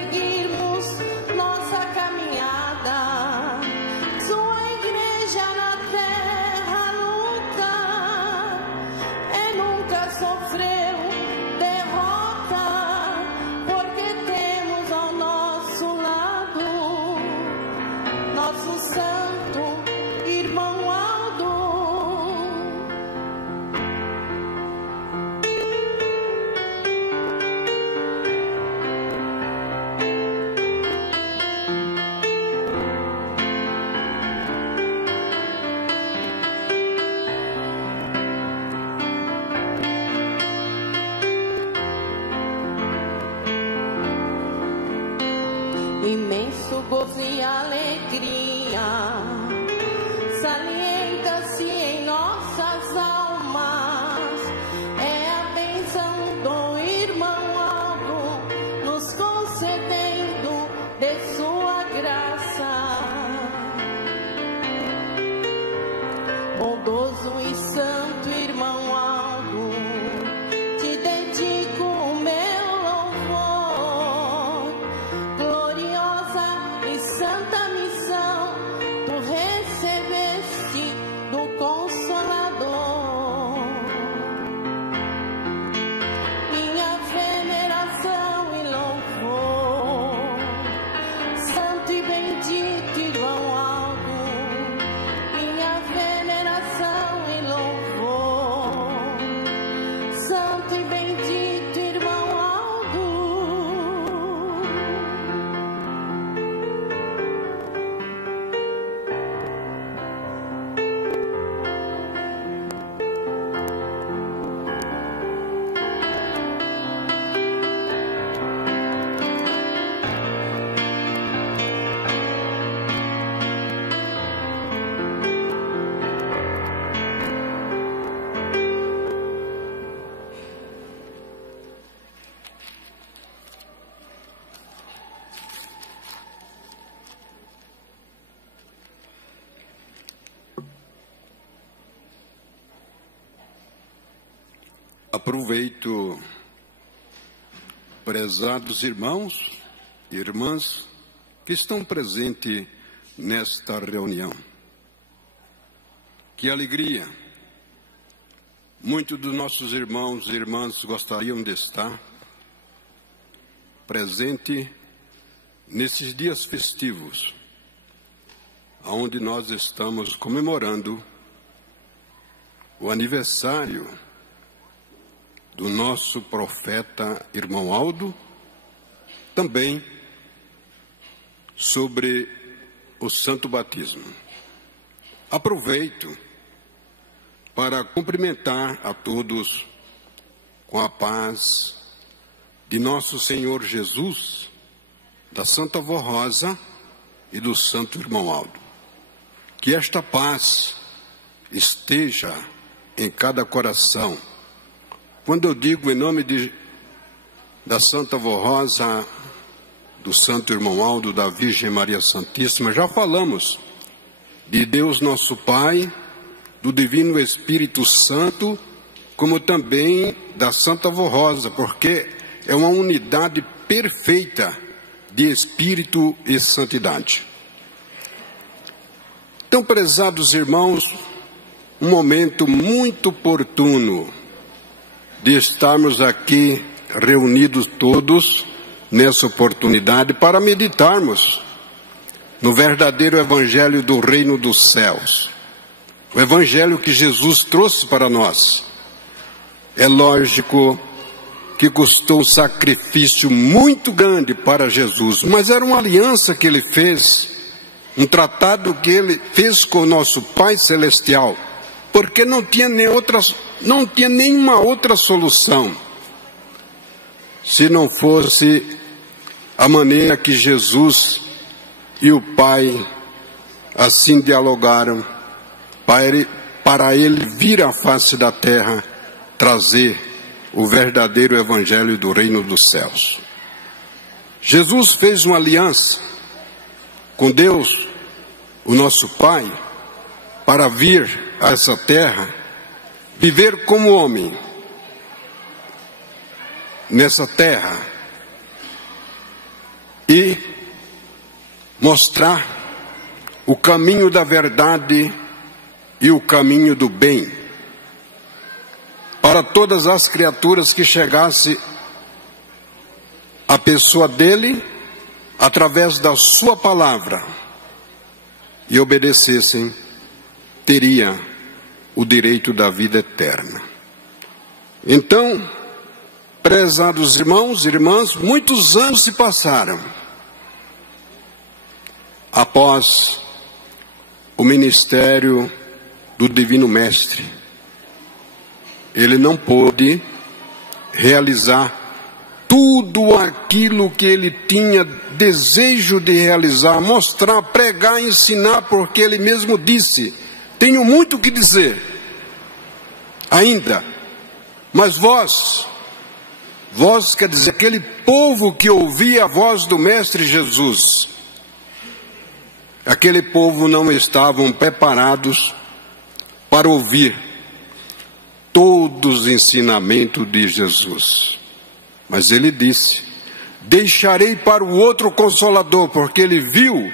seguirmos nossa caminhada. Sua igreja na terra luta e nunca sofreu derrota, porque temos ao nosso lado nosso santo irmão Aldo. Imenso gozo e alegria salienta-se em nossas almas. É a bênção do irmão Aldo nos concedendo de sua graça. Bondoso e santo irmão Aldo, te dedico o meu louvor. Gloriosa e santa missão tu recebeste do Consolador. Minha veneração e louvor, santo e bendito irmão Aldo. Minha veneração e louvor, santo e bendito irmão Aldo. Aproveito, prezados irmãos e irmãs que estão presentes nesta reunião. Que alegria! Muitos dos nossos irmãos e irmãs gostariam de estar presente nesses dias festivos, onde nós estamos comemorando o aniversário do nosso profeta irmão Aldo, também sobre o santo batismo. Aproveito para cumprimentar a todos com a paz de nosso Senhor Jesus, da Santa Vó Rosa e do santo irmão Aldo. Que esta paz esteja em cada coração. Quando eu digo em nome da Santa Vó Rosa, do santo irmão Aldo, da Virgem Maria Santíssima, já falamos de Deus nosso Pai, do Divino Espírito Santo, como também da Santa Vó Rosa, porque é uma unidade perfeita de Espírito e Santidade. Então, prezados irmãos, um momento muito oportuno de estarmos aqui reunidos todos nessa oportunidade para meditarmos no verdadeiro Evangelho do Reino dos Céus. O Evangelho que Jesus trouxe para nós. É lógico que custou um sacrifício muito grande para Jesus, mas era uma aliança que ele fez, um tratado que ele fez com o nosso Pai Celestial, porque não tinha nenhuma outra solução, se não fosse a maneira que Jesus e o Pai assim dialogaram, para ele vir à face da terra, trazer o verdadeiro Evangelho do Reino dos Céus. Jesus fez uma aliança com Deus, o nosso Pai, para vir a essa terra, viver como homem nessa terra, mostrar o caminho da verdade e o caminho do bem para todas as criaturas que chegasse a pessoa dele através da sua palavra e obedecessem, teria o direito da vida eterna. Então, prezados irmãos e irmãs, muitos anos se passaram após o ministério do Divino Mestre. Ele não pôde realizar tudo aquilo que ele tinha desejo de realizar, mostrar, pregar, ensinar, porque ele mesmo disse: tenho muito o que dizer ainda, mas vós quer dizer, aquele povo que ouvia a voz do Mestre Jesus, aquele povo não estavam preparados para ouvir todos os ensinamentos de Jesus. Mas ele disse: deixarei para o outro Consolador, porque ele viu,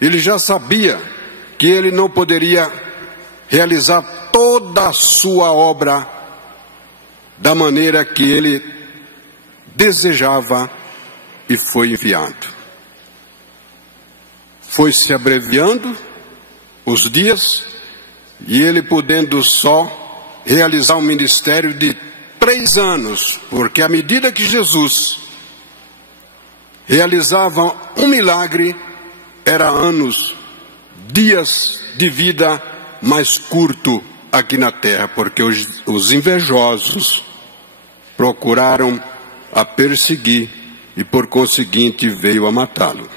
ele já sabia que ele não poderia realizar toda a sua obra da maneira que ele desejava, e foi enviado. Foi se abreviando os dias, e ele podendo só realizar um ministério de 3 anos, porque à medida que Jesus realizava um milagre, era anos, dias de vida mais curto aqui na terra, porque os invejosos procuraram a perseguir e por conseguinte veio a matá-lo.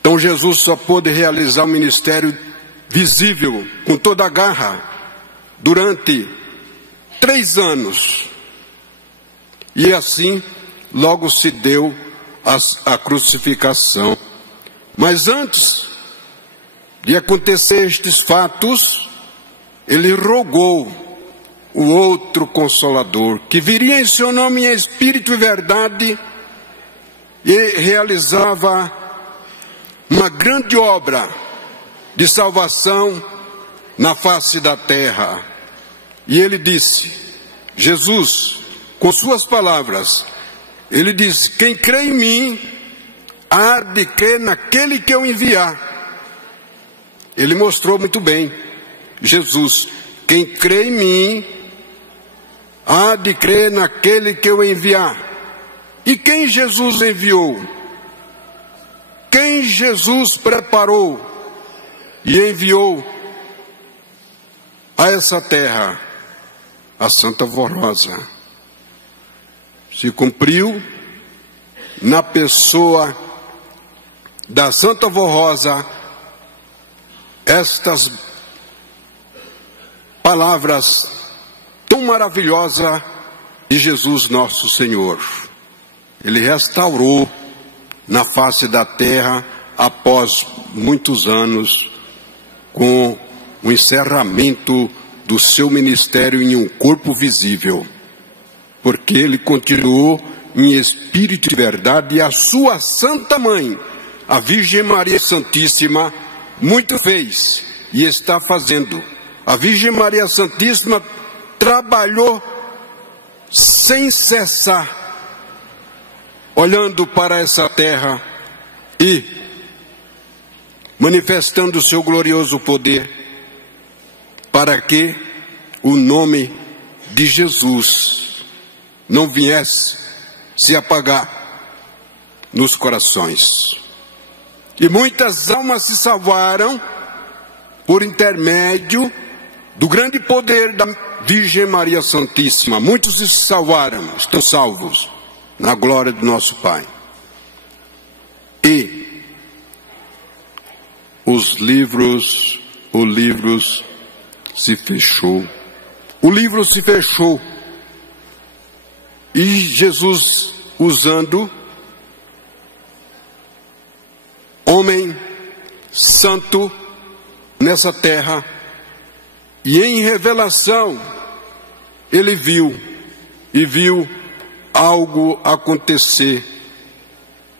Então Jesus só pôde realizar o ministério visível, com toda a garra, durante 3 anos. E assim logo se deu a crucificação. Mas antes de acontecer estes fatos, ele rogou o outro Consolador, que viria em seu nome em espírito e verdade, e realizava uma grande obra de salvação na face da terra. E ele disse, Jesus, com suas palavras, ele disse: quem crê em mim, há de crer naquele que eu enviar. Ele mostrou muito bem, Jesus, quem crê em mim, há de crer naquele que eu enviar. E quem Jesus enviou? Quem Jesus preparou e enviou a essa terra? A Santa Vó Rosa. Se cumpriu na pessoa da Santa Vó Rosa estas palavras tão maravilhosas de Jesus nosso Senhor. Ele restaurou na face da terra, após muitos anos, com o encerramento do seu ministério em um corpo visível, porque ele continuou em espírito de verdade, e a sua Santa Mãe, a Virgem Maria Santíssima, muito fez e está fazendo. A Virgem Maria Santíssima trabalhou sem cessar, olhando para essa terra e manifestando o seu glorioso poder, para que o nome de Jesus não viesse se apagar nos corações. E muitas almas se salvaram por intermédio do grande poder da Virgem Maria Santíssima. Muitos se salvaram, estão salvos na glória do nosso Pai. E o livro se fechou. O livro se fechou. E Jesus, usando homem santo nessa terra, e em revelação, ele viu algo acontecer.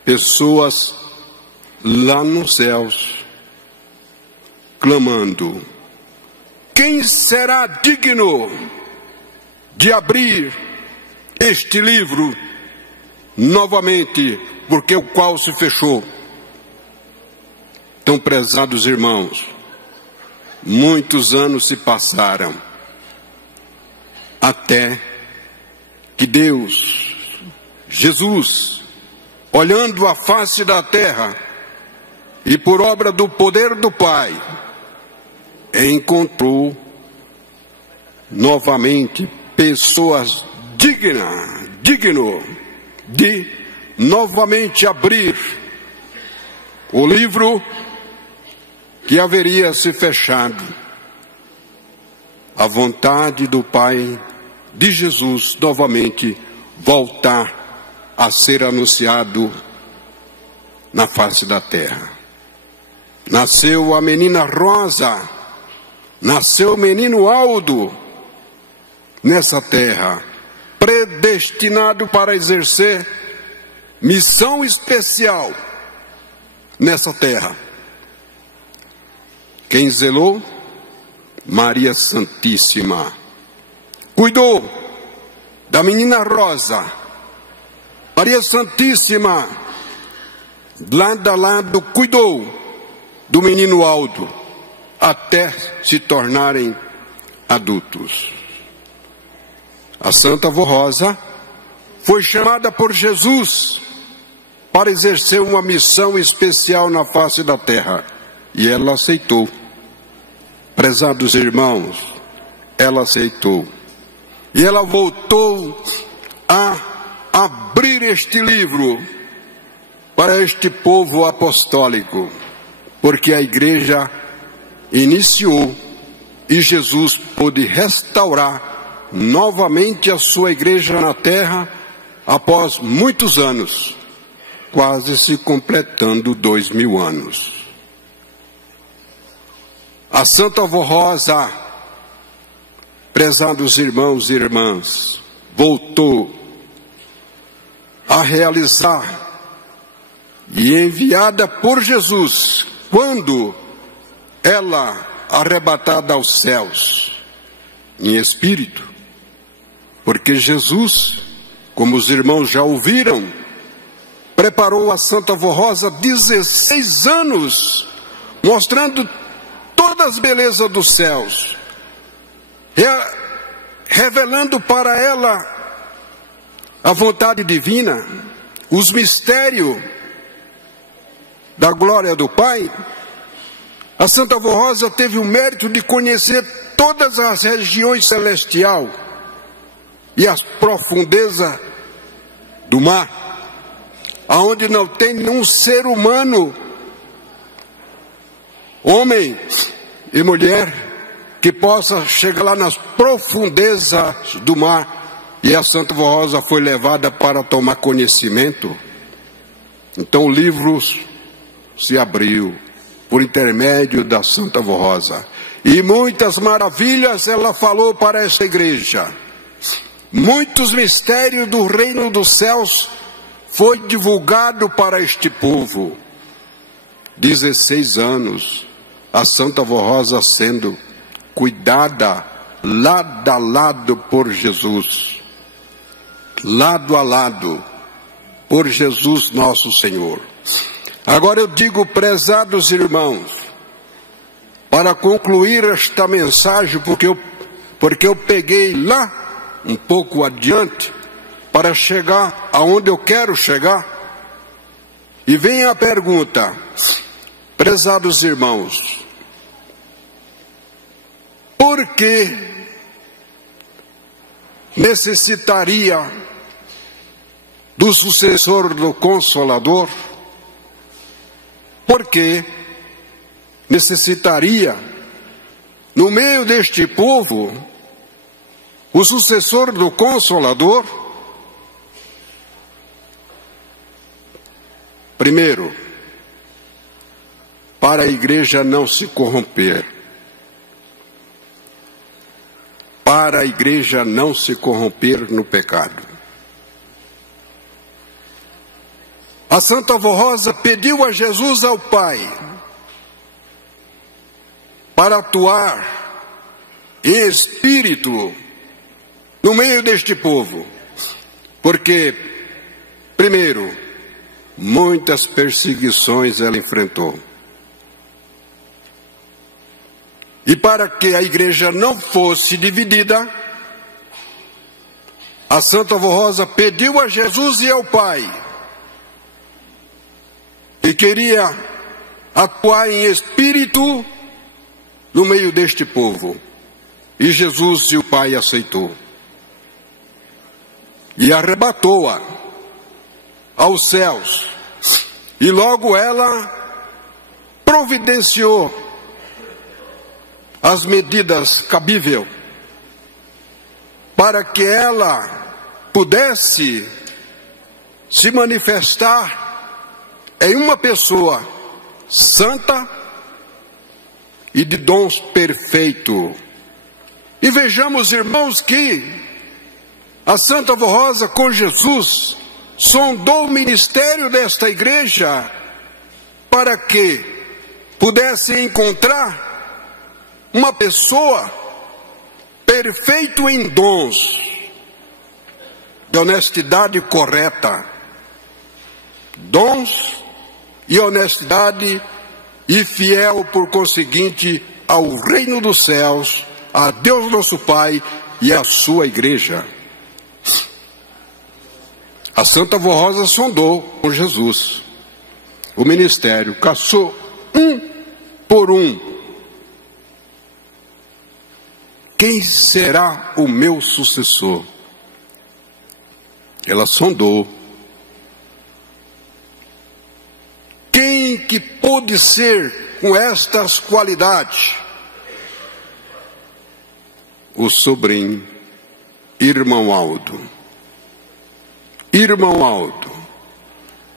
Pessoas lá nos céus, clamando: quem será digno de abrir este livro novamente, porque o qual se fechou? Então, prezados irmãos, muitos anos se passaram, até que Deus, Jesus, olhando a face da terra, e por obra do poder do Pai, encontrou novamente pessoas digno de novamente abrir o livro que haveria se fechado. A vontade do Pai de Jesus novamente voltar a ser anunciado na face da terra. Nasceu a menina Rosa, nasceu o menino Aldo nessa terra, predestinado para exercer missão especial nessa terra. Quem zelou? Maria Santíssima. Cuidou da menina Rosa. Maria Santíssima, lado a lado, cuidou do menino Aldo, até se tornarem adultos. A Santa Avó Rosa foi chamada por Jesus para exercer uma missão especial na face da terra, e ela aceitou. Prezados irmãos, ela aceitou. E ela voltou a abrir este livro para este povo apostólico, porque a igreja iniciou e Jesus pôde restaurar novamente a sua igreja na terra após muitos anos, quase se completando 2000 anos. A Santa Avó Rosa, prezados irmãos e irmãs, voltou a realizar e enviada por Jesus, quando ela arrebatada aos céus, em espírito, porque Jesus, como os irmãos já ouviram, preparou a Santa Avó Rosa 16 anos, mostrando todas as belezas dos céus, revelando para ela a vontade divina, os mistérios da glória do Pai. A Santa Avó Rosa teve o mérito de conhecer todas as regiões celestiais e as profundezas do mar, aonde não tem nenhum ser humano, homem e mulher, que possa chegar lá nas profundezas do mar. E a Santa Avó Rosa foi levada para tomar conhecimento. Então o livro se abriu por intermédio da Santa Avó Rosa, e muitas maravilhas ela falou para esta igreja. Muitos mistérios do reino dos céus foi divulgado para este povo. 16 anos a Santa Avó Rosa sendo cuidada lado a lado por Jesus, lado a lado por Jesus nosso Senhor. Agora eu digo, prezados irmãos, para concluir esta mensagem, porque eu peguei lá um pouco adiante para chegar aonde eu quero chegar. E vem a pergunta, prezados irmãos, por que necessitaria do sucessor do Consolador? Porque necessitaria, no meio deste povo, o sucessor do Consolador? Primeiro, para a igreja não se corromper. Para a igreja não se corromper no pecado. a Santa Avó Rosa pediu a Jesus ao Pai para atuar em espírito no meio deste povo, porque, primeiro, muitas perseguições ela enfrentou. E para que a igreja não fosse dividida, a Santa Avó Rosa pediu a Jesus e ao Pai, e queria atuar em espírito no meio deste povo. E Jesus e o Pai aceitou. E arrebatou-a aos céus. E logo ela providenciou as medidas cabíveis para que ela pudesse se manifestar em uma pessoa santa e de dons perfeitos. E vejamos, irmãos, que a Santa Avó Rosa com Jesus sondou o ministério desta igreja para que pudesse encontrar uma pessoa perfeita em dons, de honestidade correta, dons e honestidade, e fiel, por conseguinte, ao reino dos céus, a Deus nosso Pai e a sua igreja. A Santa Avó Rosa sondou com Jesus o ministério, caçou um por um. Quem será o meu sucessor? Ela sondou. Quem que pôde ser com estas qualidades? O sobrinho, irmão Aldo. Irmão Aldo.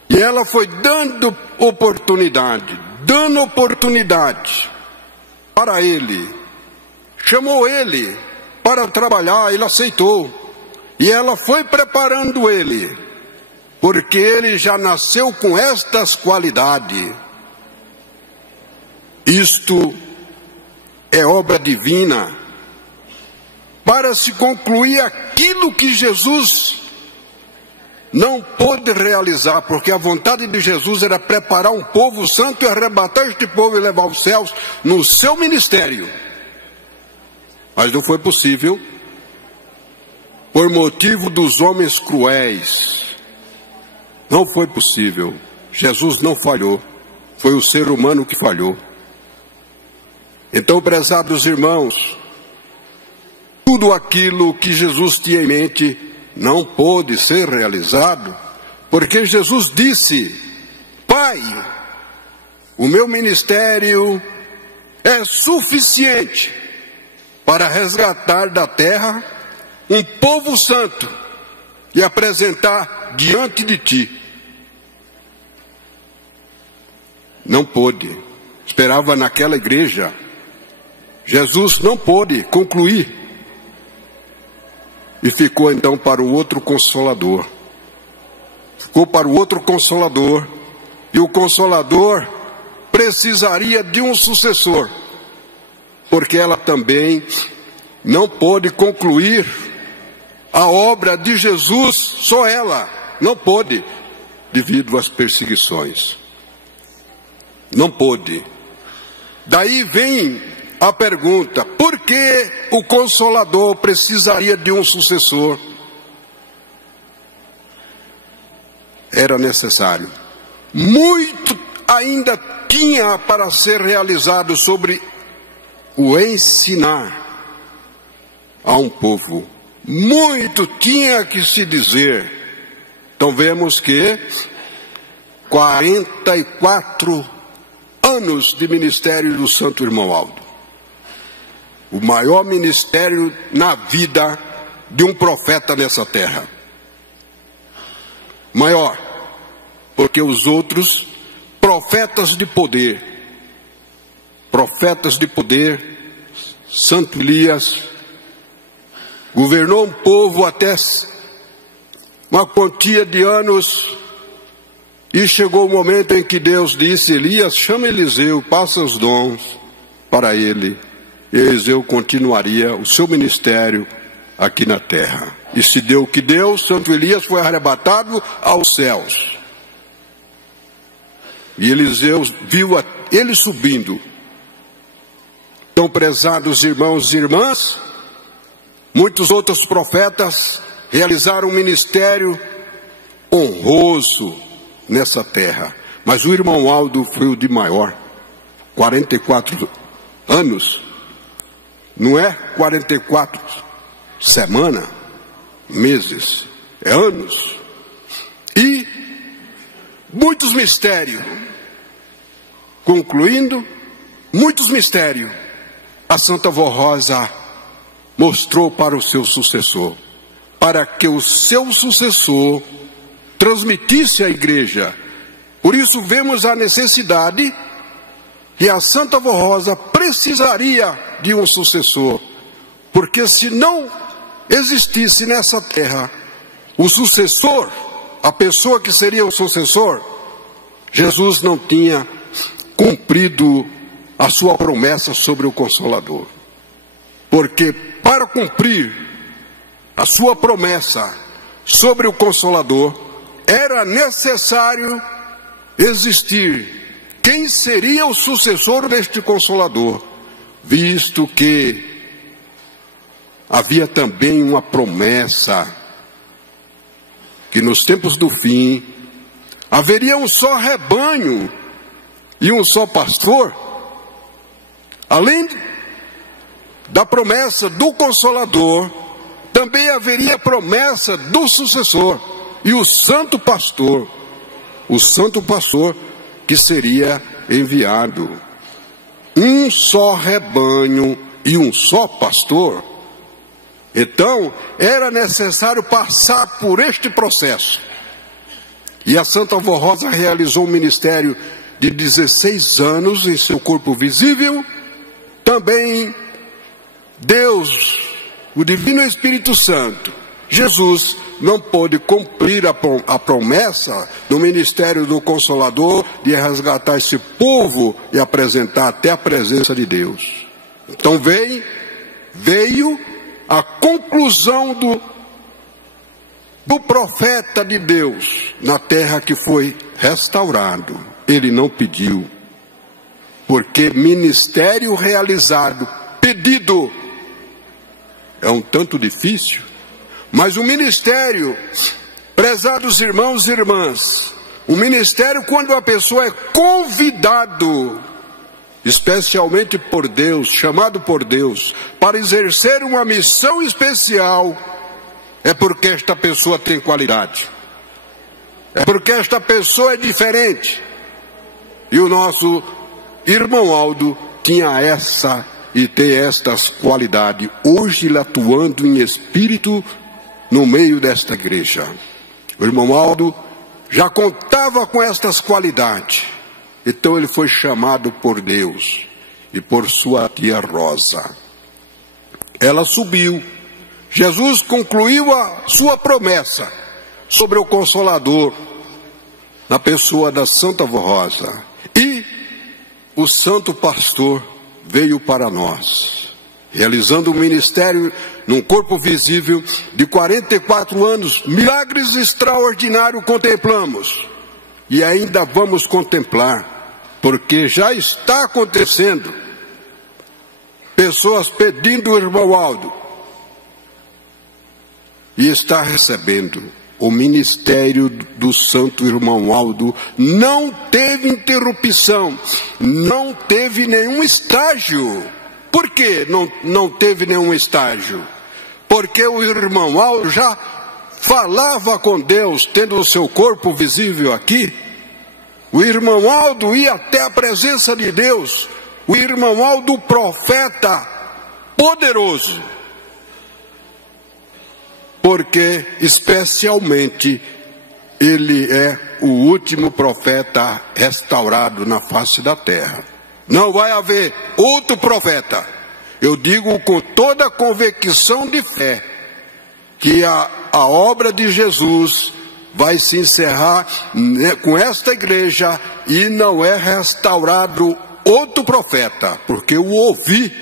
E ela foi dando oportunidade para ele. Chamou ele para trabalhar, ele aceitou. E ela foi preparando ele, porque ele já nasceu com estas qualidades. Isto é obra divina, para se concluir aquilo que Jesus não pôde realizar, porque a vontade de Jesus era preparar um povo santo e arrebatar este povo e levar aos céus no seu ministério. Mas não foi possível, por motivo dos homens cruéis. Não foi possível. Jesus não falhou. Foi o ser humano que falhou. Então, prezados irmãos, tudo aquilo que Jesus tinha em mente não pôde ser realizado, porque Jesus disse: Pai, o meu ministério é suficiente para resgatar da terra um povo santo e apresentar diante de ti. Não pôde. Esperava naquela igreja. Jesus não pôde concluir. E ficou então para o outro Consolador. Ficou para o outro Consolador. E o Consolador precisaria de um sucessor, porque ela também não pôde concluir a obra de Jesus, só ela não pôde, devido às perseguições. Não pôde. Daí vem a pergunta: por que o Consolador precisaria de um sucessor? Era necessário. Muito ainda tinha para ser realizado sobre o ensinar a um povo. Muito tinha que se dizer. Então vemos que 44 anos de ministério do Santo Irmão Aldo. O maior ministério na vida de um profeta nessa terra. Maior, porque os outros profetas de poder, Santo Elias, governou um povo até uma quantia de anos E chegou o momento em que Deus disse: Elias, chama Eliseu, passa os dons para ele. E Eliseu continuaria o seu ministério aqui na terra. E se deu o que deu, santo Elias foi arrebatado aos céus. E Eliseu viu ele subindo. Então, prezados irmãos e irmãs, muitos outros profetas realizaram um ministério honroso nessa terra. Mas o irmão Aldo foi o de maior, 44 anos. Não é 44 semanas, meses, é anos. E muitos mistérios. Concluindo, muitos mistérios a Santa Vó Rosa mostrou para o seu sucessor, para que o seu sucessor transmitisse à igreja. Por isso vemos a necessidade que a Santa Vó Rosa precisaria de um sucessor, porque se não existisse nessa terra o sucessor, a pessoa que seria o sucessor, Jesus não tinha cumprido a sua promessa sobre o Consolador. Porque para cumprir a sua promessa sobre o Consolador, era necessário existir quem seria o sucessor deste Consolador, visto que havia também uma promessa que nos tempos do fim haveria um só rebanho e um só pastor. Além da promessa do Consolador, também haveria promessa do sucessor e o santo pastor que seria enviado. Um só rebanho e um só pastor. Então, era necessário passar por este processo. E a Santa Vó Rosa realizou um ministério de 16 anos em seu corpo visível. Também Deus, o Divino Espírito Santo, Jesus, não pôde cumprir a promessa do ministério do Consolador de resgatar esse povo e apresentar até a presença de Deus. Então veio a conclusão do profeta de Deus na terra, que foi restaurado. Ele não pediu, porque ministério realizado, pedido, é um tanto difícil. Mas o ministério, prezados irmãos e irmãs, o ministério, quando a pessoa é convidado, especialmente por Deus, chamado por Deus, para exercer uma missão especial, é porque esta pessoa tem qualidade, é porque esta pessoa é diferente. E o nosso irmão Aldo tinha essa e tem estas qualidades, hoje ele atuando em espírito no meio desta igreja. O irmão Aldo já contava com estas qualidades, então ele foi chamado por Deus e por sua tia Rosa. Ela subiu. Jesus concluiu a sua promessa sobre o Consolador na pessoa da Santa Vó Rosa. E o santo pastor veio para nós, realizando um ministério num corpo visível de 44 anos. Milagres extraordinários contemplamos e ainda vamos contemplar, porque já está acontecendo. Pessoas pedindo o irmão Aldo e está recebendo. O ministério do santo irmão Aldo não teve interrupção, não teve nenhum estágio. Por que não teve nenhum estágio? Porque o irmão Aldo já falava com Deus, tendo o seu corpo visível aqui. O irmão Aldo ia até a presença de Deus. O irmão Aldo, profeta poderoso. Porque especialmente ele é o último profeta restaurado na face da terra. Não vai haver outro profeta. Eu digo com toda a convicção de fé que a obra de Jesus vai se encerrar com esta igreja e não é restaurado outro profeta, porque eu ouvi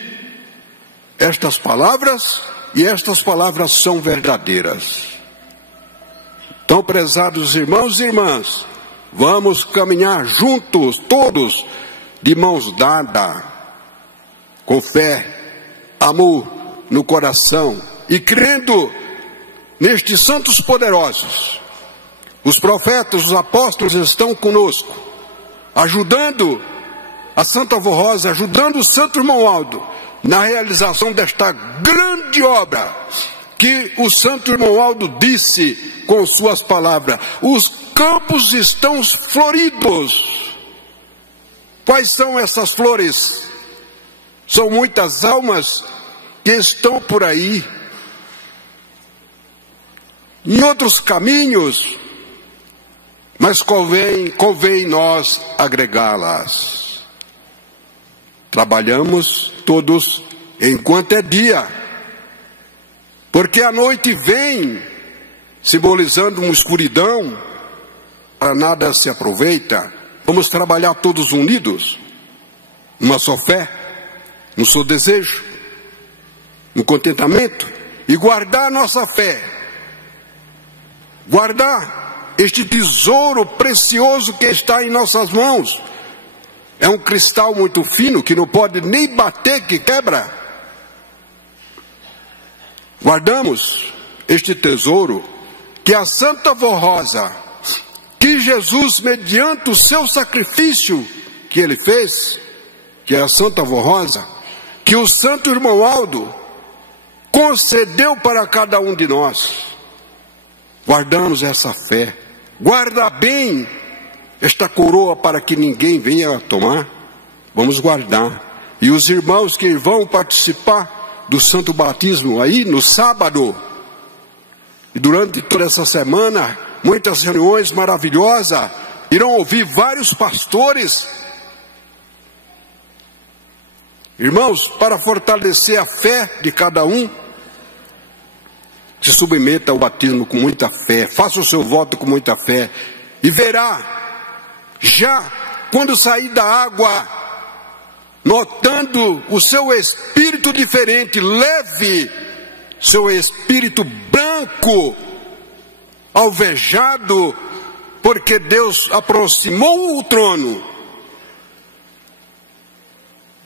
estas palavras e estas palavras são verdadeiras. Então, prezados irmãos e irmãs, vamos caminhar juntos, todos, de mãos dadas, com fé, amor no coração e crendo nestes santos poderosos. Os profetas, os apóstolos estão conosco, ajudando a Santa Avó Rosa, ajudando o Santo Irmão Aldo na realização desta grande obra que o Santo Irmão Aldo disse com suas palavras: os campos estão floridos. Quais são essas flores? São muitas almas que estão por aí, em outros caminhos, mas convém nós agregá-las. Trabalhamos todos enquanto é dia, porque a noite vem simbolizando uma escuridão, para nada se aproveita. Vamos trabalhar todos unidos, numa só fé, num só desejo, no contentamento, e guardar a nossa fé, guardar este tesouro precioso que está em nossas mãos. É um cristal muito fino que não pode nem bater, que quebra. Guardamos este tesouro que a Santa Avó Rosa, que Jesus, mediante o seu sacrifício que ele fez, que é a Santa Avó Rosa, que o Santo Irmão Aldo concedeu para cada um de nós. Guardamos essa fé. Guarda bem esta coroa para que ninguém venha tomar. Vamos guardar. E os irmãos que vão participar do Santo Batismo aí no sábado, e durante toda essa semana, muitas reuniões maravilhosas, irão ouvir vários pastores. Irmãos, para fortalecer a fé de cada um, se submeta ao batismo com muita fé, faça o seu voto com muita fé, e verá, já quando sair da água, notando o seu espírito diferente, leve, seu espírito branco, alvejado, porque Deus aproximou o trono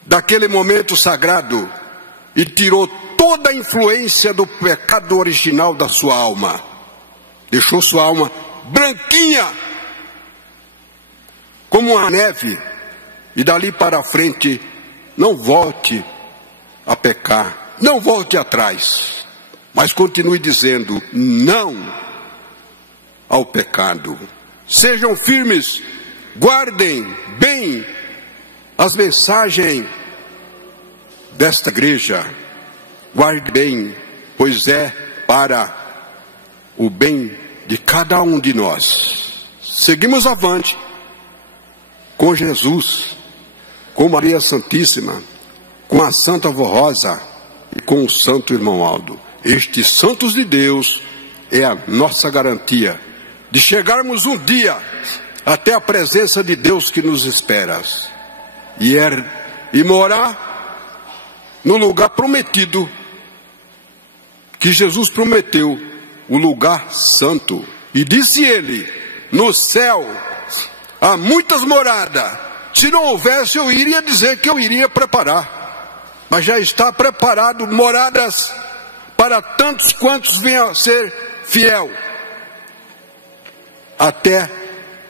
daquele momento sagrado e tirou toda a influência do pecado original da sua alma. Deixou sua alma branquinha, como a neve, e dali para frente não volte a pecar, não volte atrás, mas continue dizendo não ao pecado. Sejam firmes, guardem bem as mensagens desta igreja, guarde bem, pois é para o bem de cada um de nós. Seguimos avante com Jesus, com Maria Santíssima, com a Santa Avó Rosa e com o Santo Irmão Aldo. Estes santos de Deus é a nossa garantia de chegarmos um dia até a presença de Deus que nos espera e morar no lugar prometido que Jesus prometeu, o lugar santo. E disse ele: no céu há muitas moradas. Se não houvesse, eu iria dizer que eu iria preparar, mas já está preparado moradas para tantos quantos venham a ser fiel até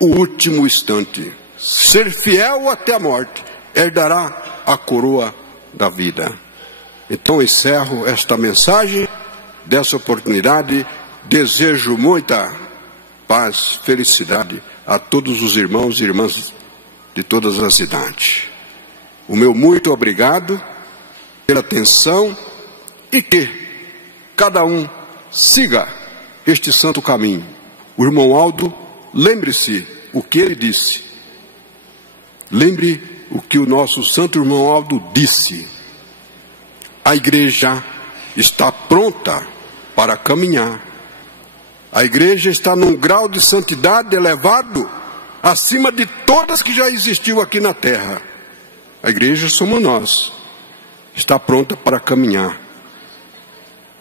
o último instante. Ser fiel até a morte, herdará a coroa da vida. Então encerro esta mensagem, dessa oportunidade. Desejo muita paz, felicidade a todos os irmãos e irmãs de todas as idades. O meu muito obrigado pela atenção, e que cada um siga este santo caminho. O irmão Aldo, lembre-se o que ele disse. Lembre o que o nosso Santo Irmão Aldo disse. A igreja está pronta para caminhar A igreja está num grau de santidade elevado acima de todas que já existiu aqui na terra. A igreja somos nós. Está pronta para caminhar.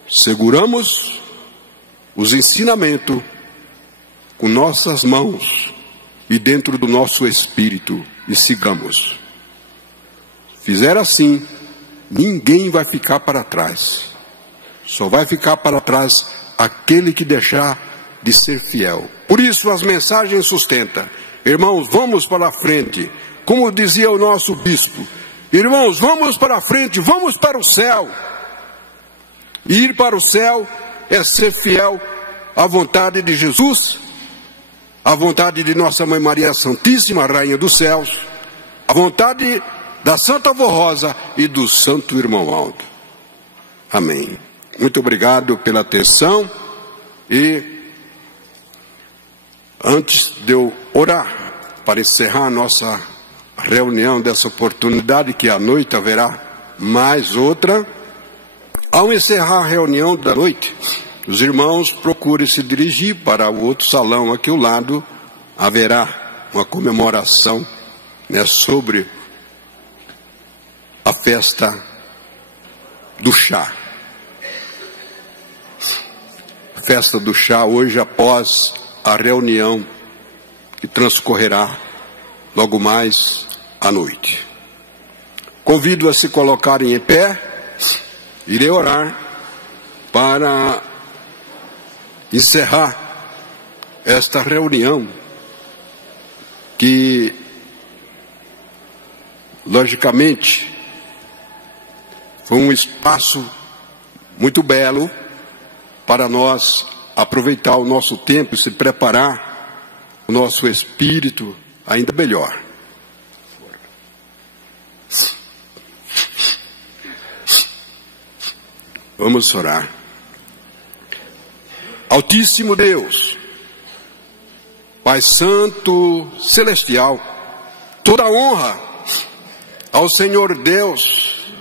Seguramos os ensinamentos com nossas mãos e dentro do nosso espírito e sigamos. Fizer assim, ninguém vai ficar para trás. Só vai ficar para trás aquele que deixar de ser fiel. Por isso as mensagens sustentam. Irmãos, vamos para a frente. Como dizia o nosso bispo, irmãos, vamos para a frente, vamos para o céu. Ir para o céu é ser fiel à vontade de Jesus, à vontade de Nossa Mãe Maria Santíssima, Rainha dos Céus, à vontade da Santa Avó Rosa e do Santo Irmão Aldo. Amém. Muito obrigado pela atenção e antes de eu orar para encerrar a nossa reunião dessa oportunidade, que à noite haverá mais outra, ao encerrar a reunião da noite, os irmãos procurem se dirigir para o outro salão aqui ao lado, haverá uma comemoração, né, sobre a festa do chá. Festa do chá hoje após a reunião que transcorrerá logo mais à noite. Convido a se colocarem em pé, irei orar para encerrar esta reunião que, logicamente, foi um espaço muito belo para nós aproveitar o nosso tempo e se preparar o nosso espírito ainda melhor. Vamos orar. Altíssimo Deus, Pai Santo Celestial, toda honra ao Senhor Deus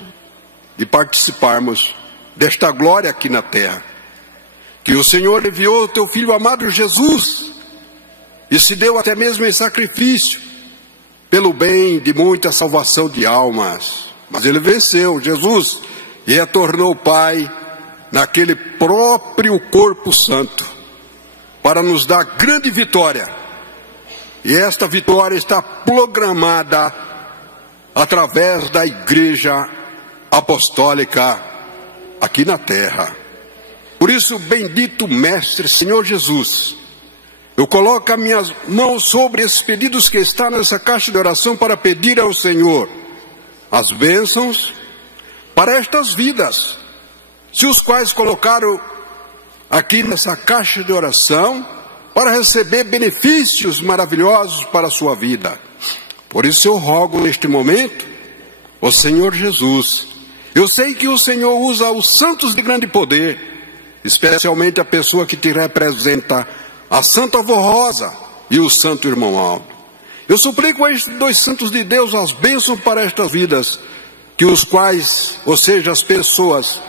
de participarmos desta glória aqui na terra. Que o Senhor enviou o teu Filho amado Jesus e se deu até mesmo em sacrifício pelo bem de muita salvação de almas. Mas ele venceu, Jesus, e retornou Pai naquele próprio corpo santo para nos dar grande vitória. E esta vitória está programada através da Igreja Apostólica aqui na terra. Por isso, bendito Mestre, Senhor Jesus, eu coloco as minhas mãos sobre esses pedidos que estão nessa caixa de oração para pedir ao Senhor as bênçãos para estas vidas, se os quais colocaram aqui nessa caixa de oração para receber benefícios maravilhosos para a sua vida. Por isso eu rogo neste momento, ó Senhor Jesus, eu sei que o Senhor usa os santos de grande poder, especialmente a pessoa que te representa, a Santa Avó Rosa e o Santo Irmão Aldo. Eu suplico a estes dois santos de Deus as bênçãos para estas vidas, que os quais, ou seja, as pessoas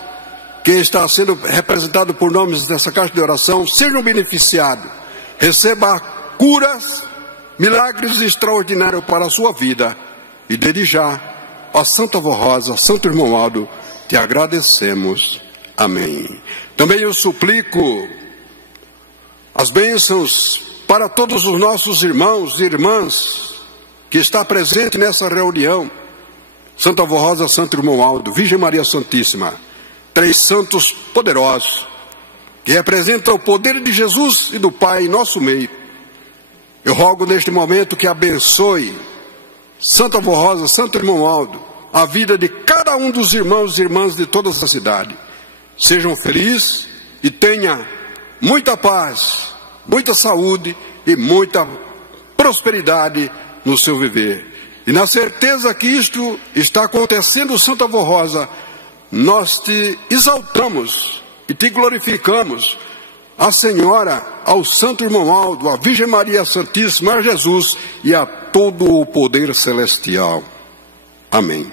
que estão sendo representadas por nomes nessa caixa de oração, sejam beneficiados, recebam curas, milagres extraordinários para a sua vida. E desde já, ó Santa Avó Rosa, Santo Irmão Aldo, te agradecemos. Amém. Também eu suplico as bênçãos para todos os nossos irmãos e irmãs que estão presentes nessa reunião. Santa Avó Rosa, Santo Irmão Aldo, Virgem Maria Santíssima, três santos poderosos, que representam o poder de Jesus e do Pai em nosso meio. Eu rogo neste momento que abençoe Santa Avó Rosa, Santo Irmão Aldo, a vida de cada um dos irmãos e irmãs de toda essa cidade. Sejam felizes e tenham muita paz, muita saúde e muita prosperidade no seu viver. E na certeza que isto está acontecendo, Santa Avó Rosa, nós te exaltamos e te glorificamos, a Senhora, ao Santo Irmão Aldo, a Virgem Maria Santíssima, a Jesus e a todo o poder celestial. Amém.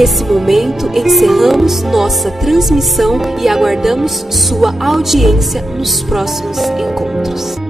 Nesse momento, encerramos nossa transmissão e aguardamos sua audiência nos próximos encontros.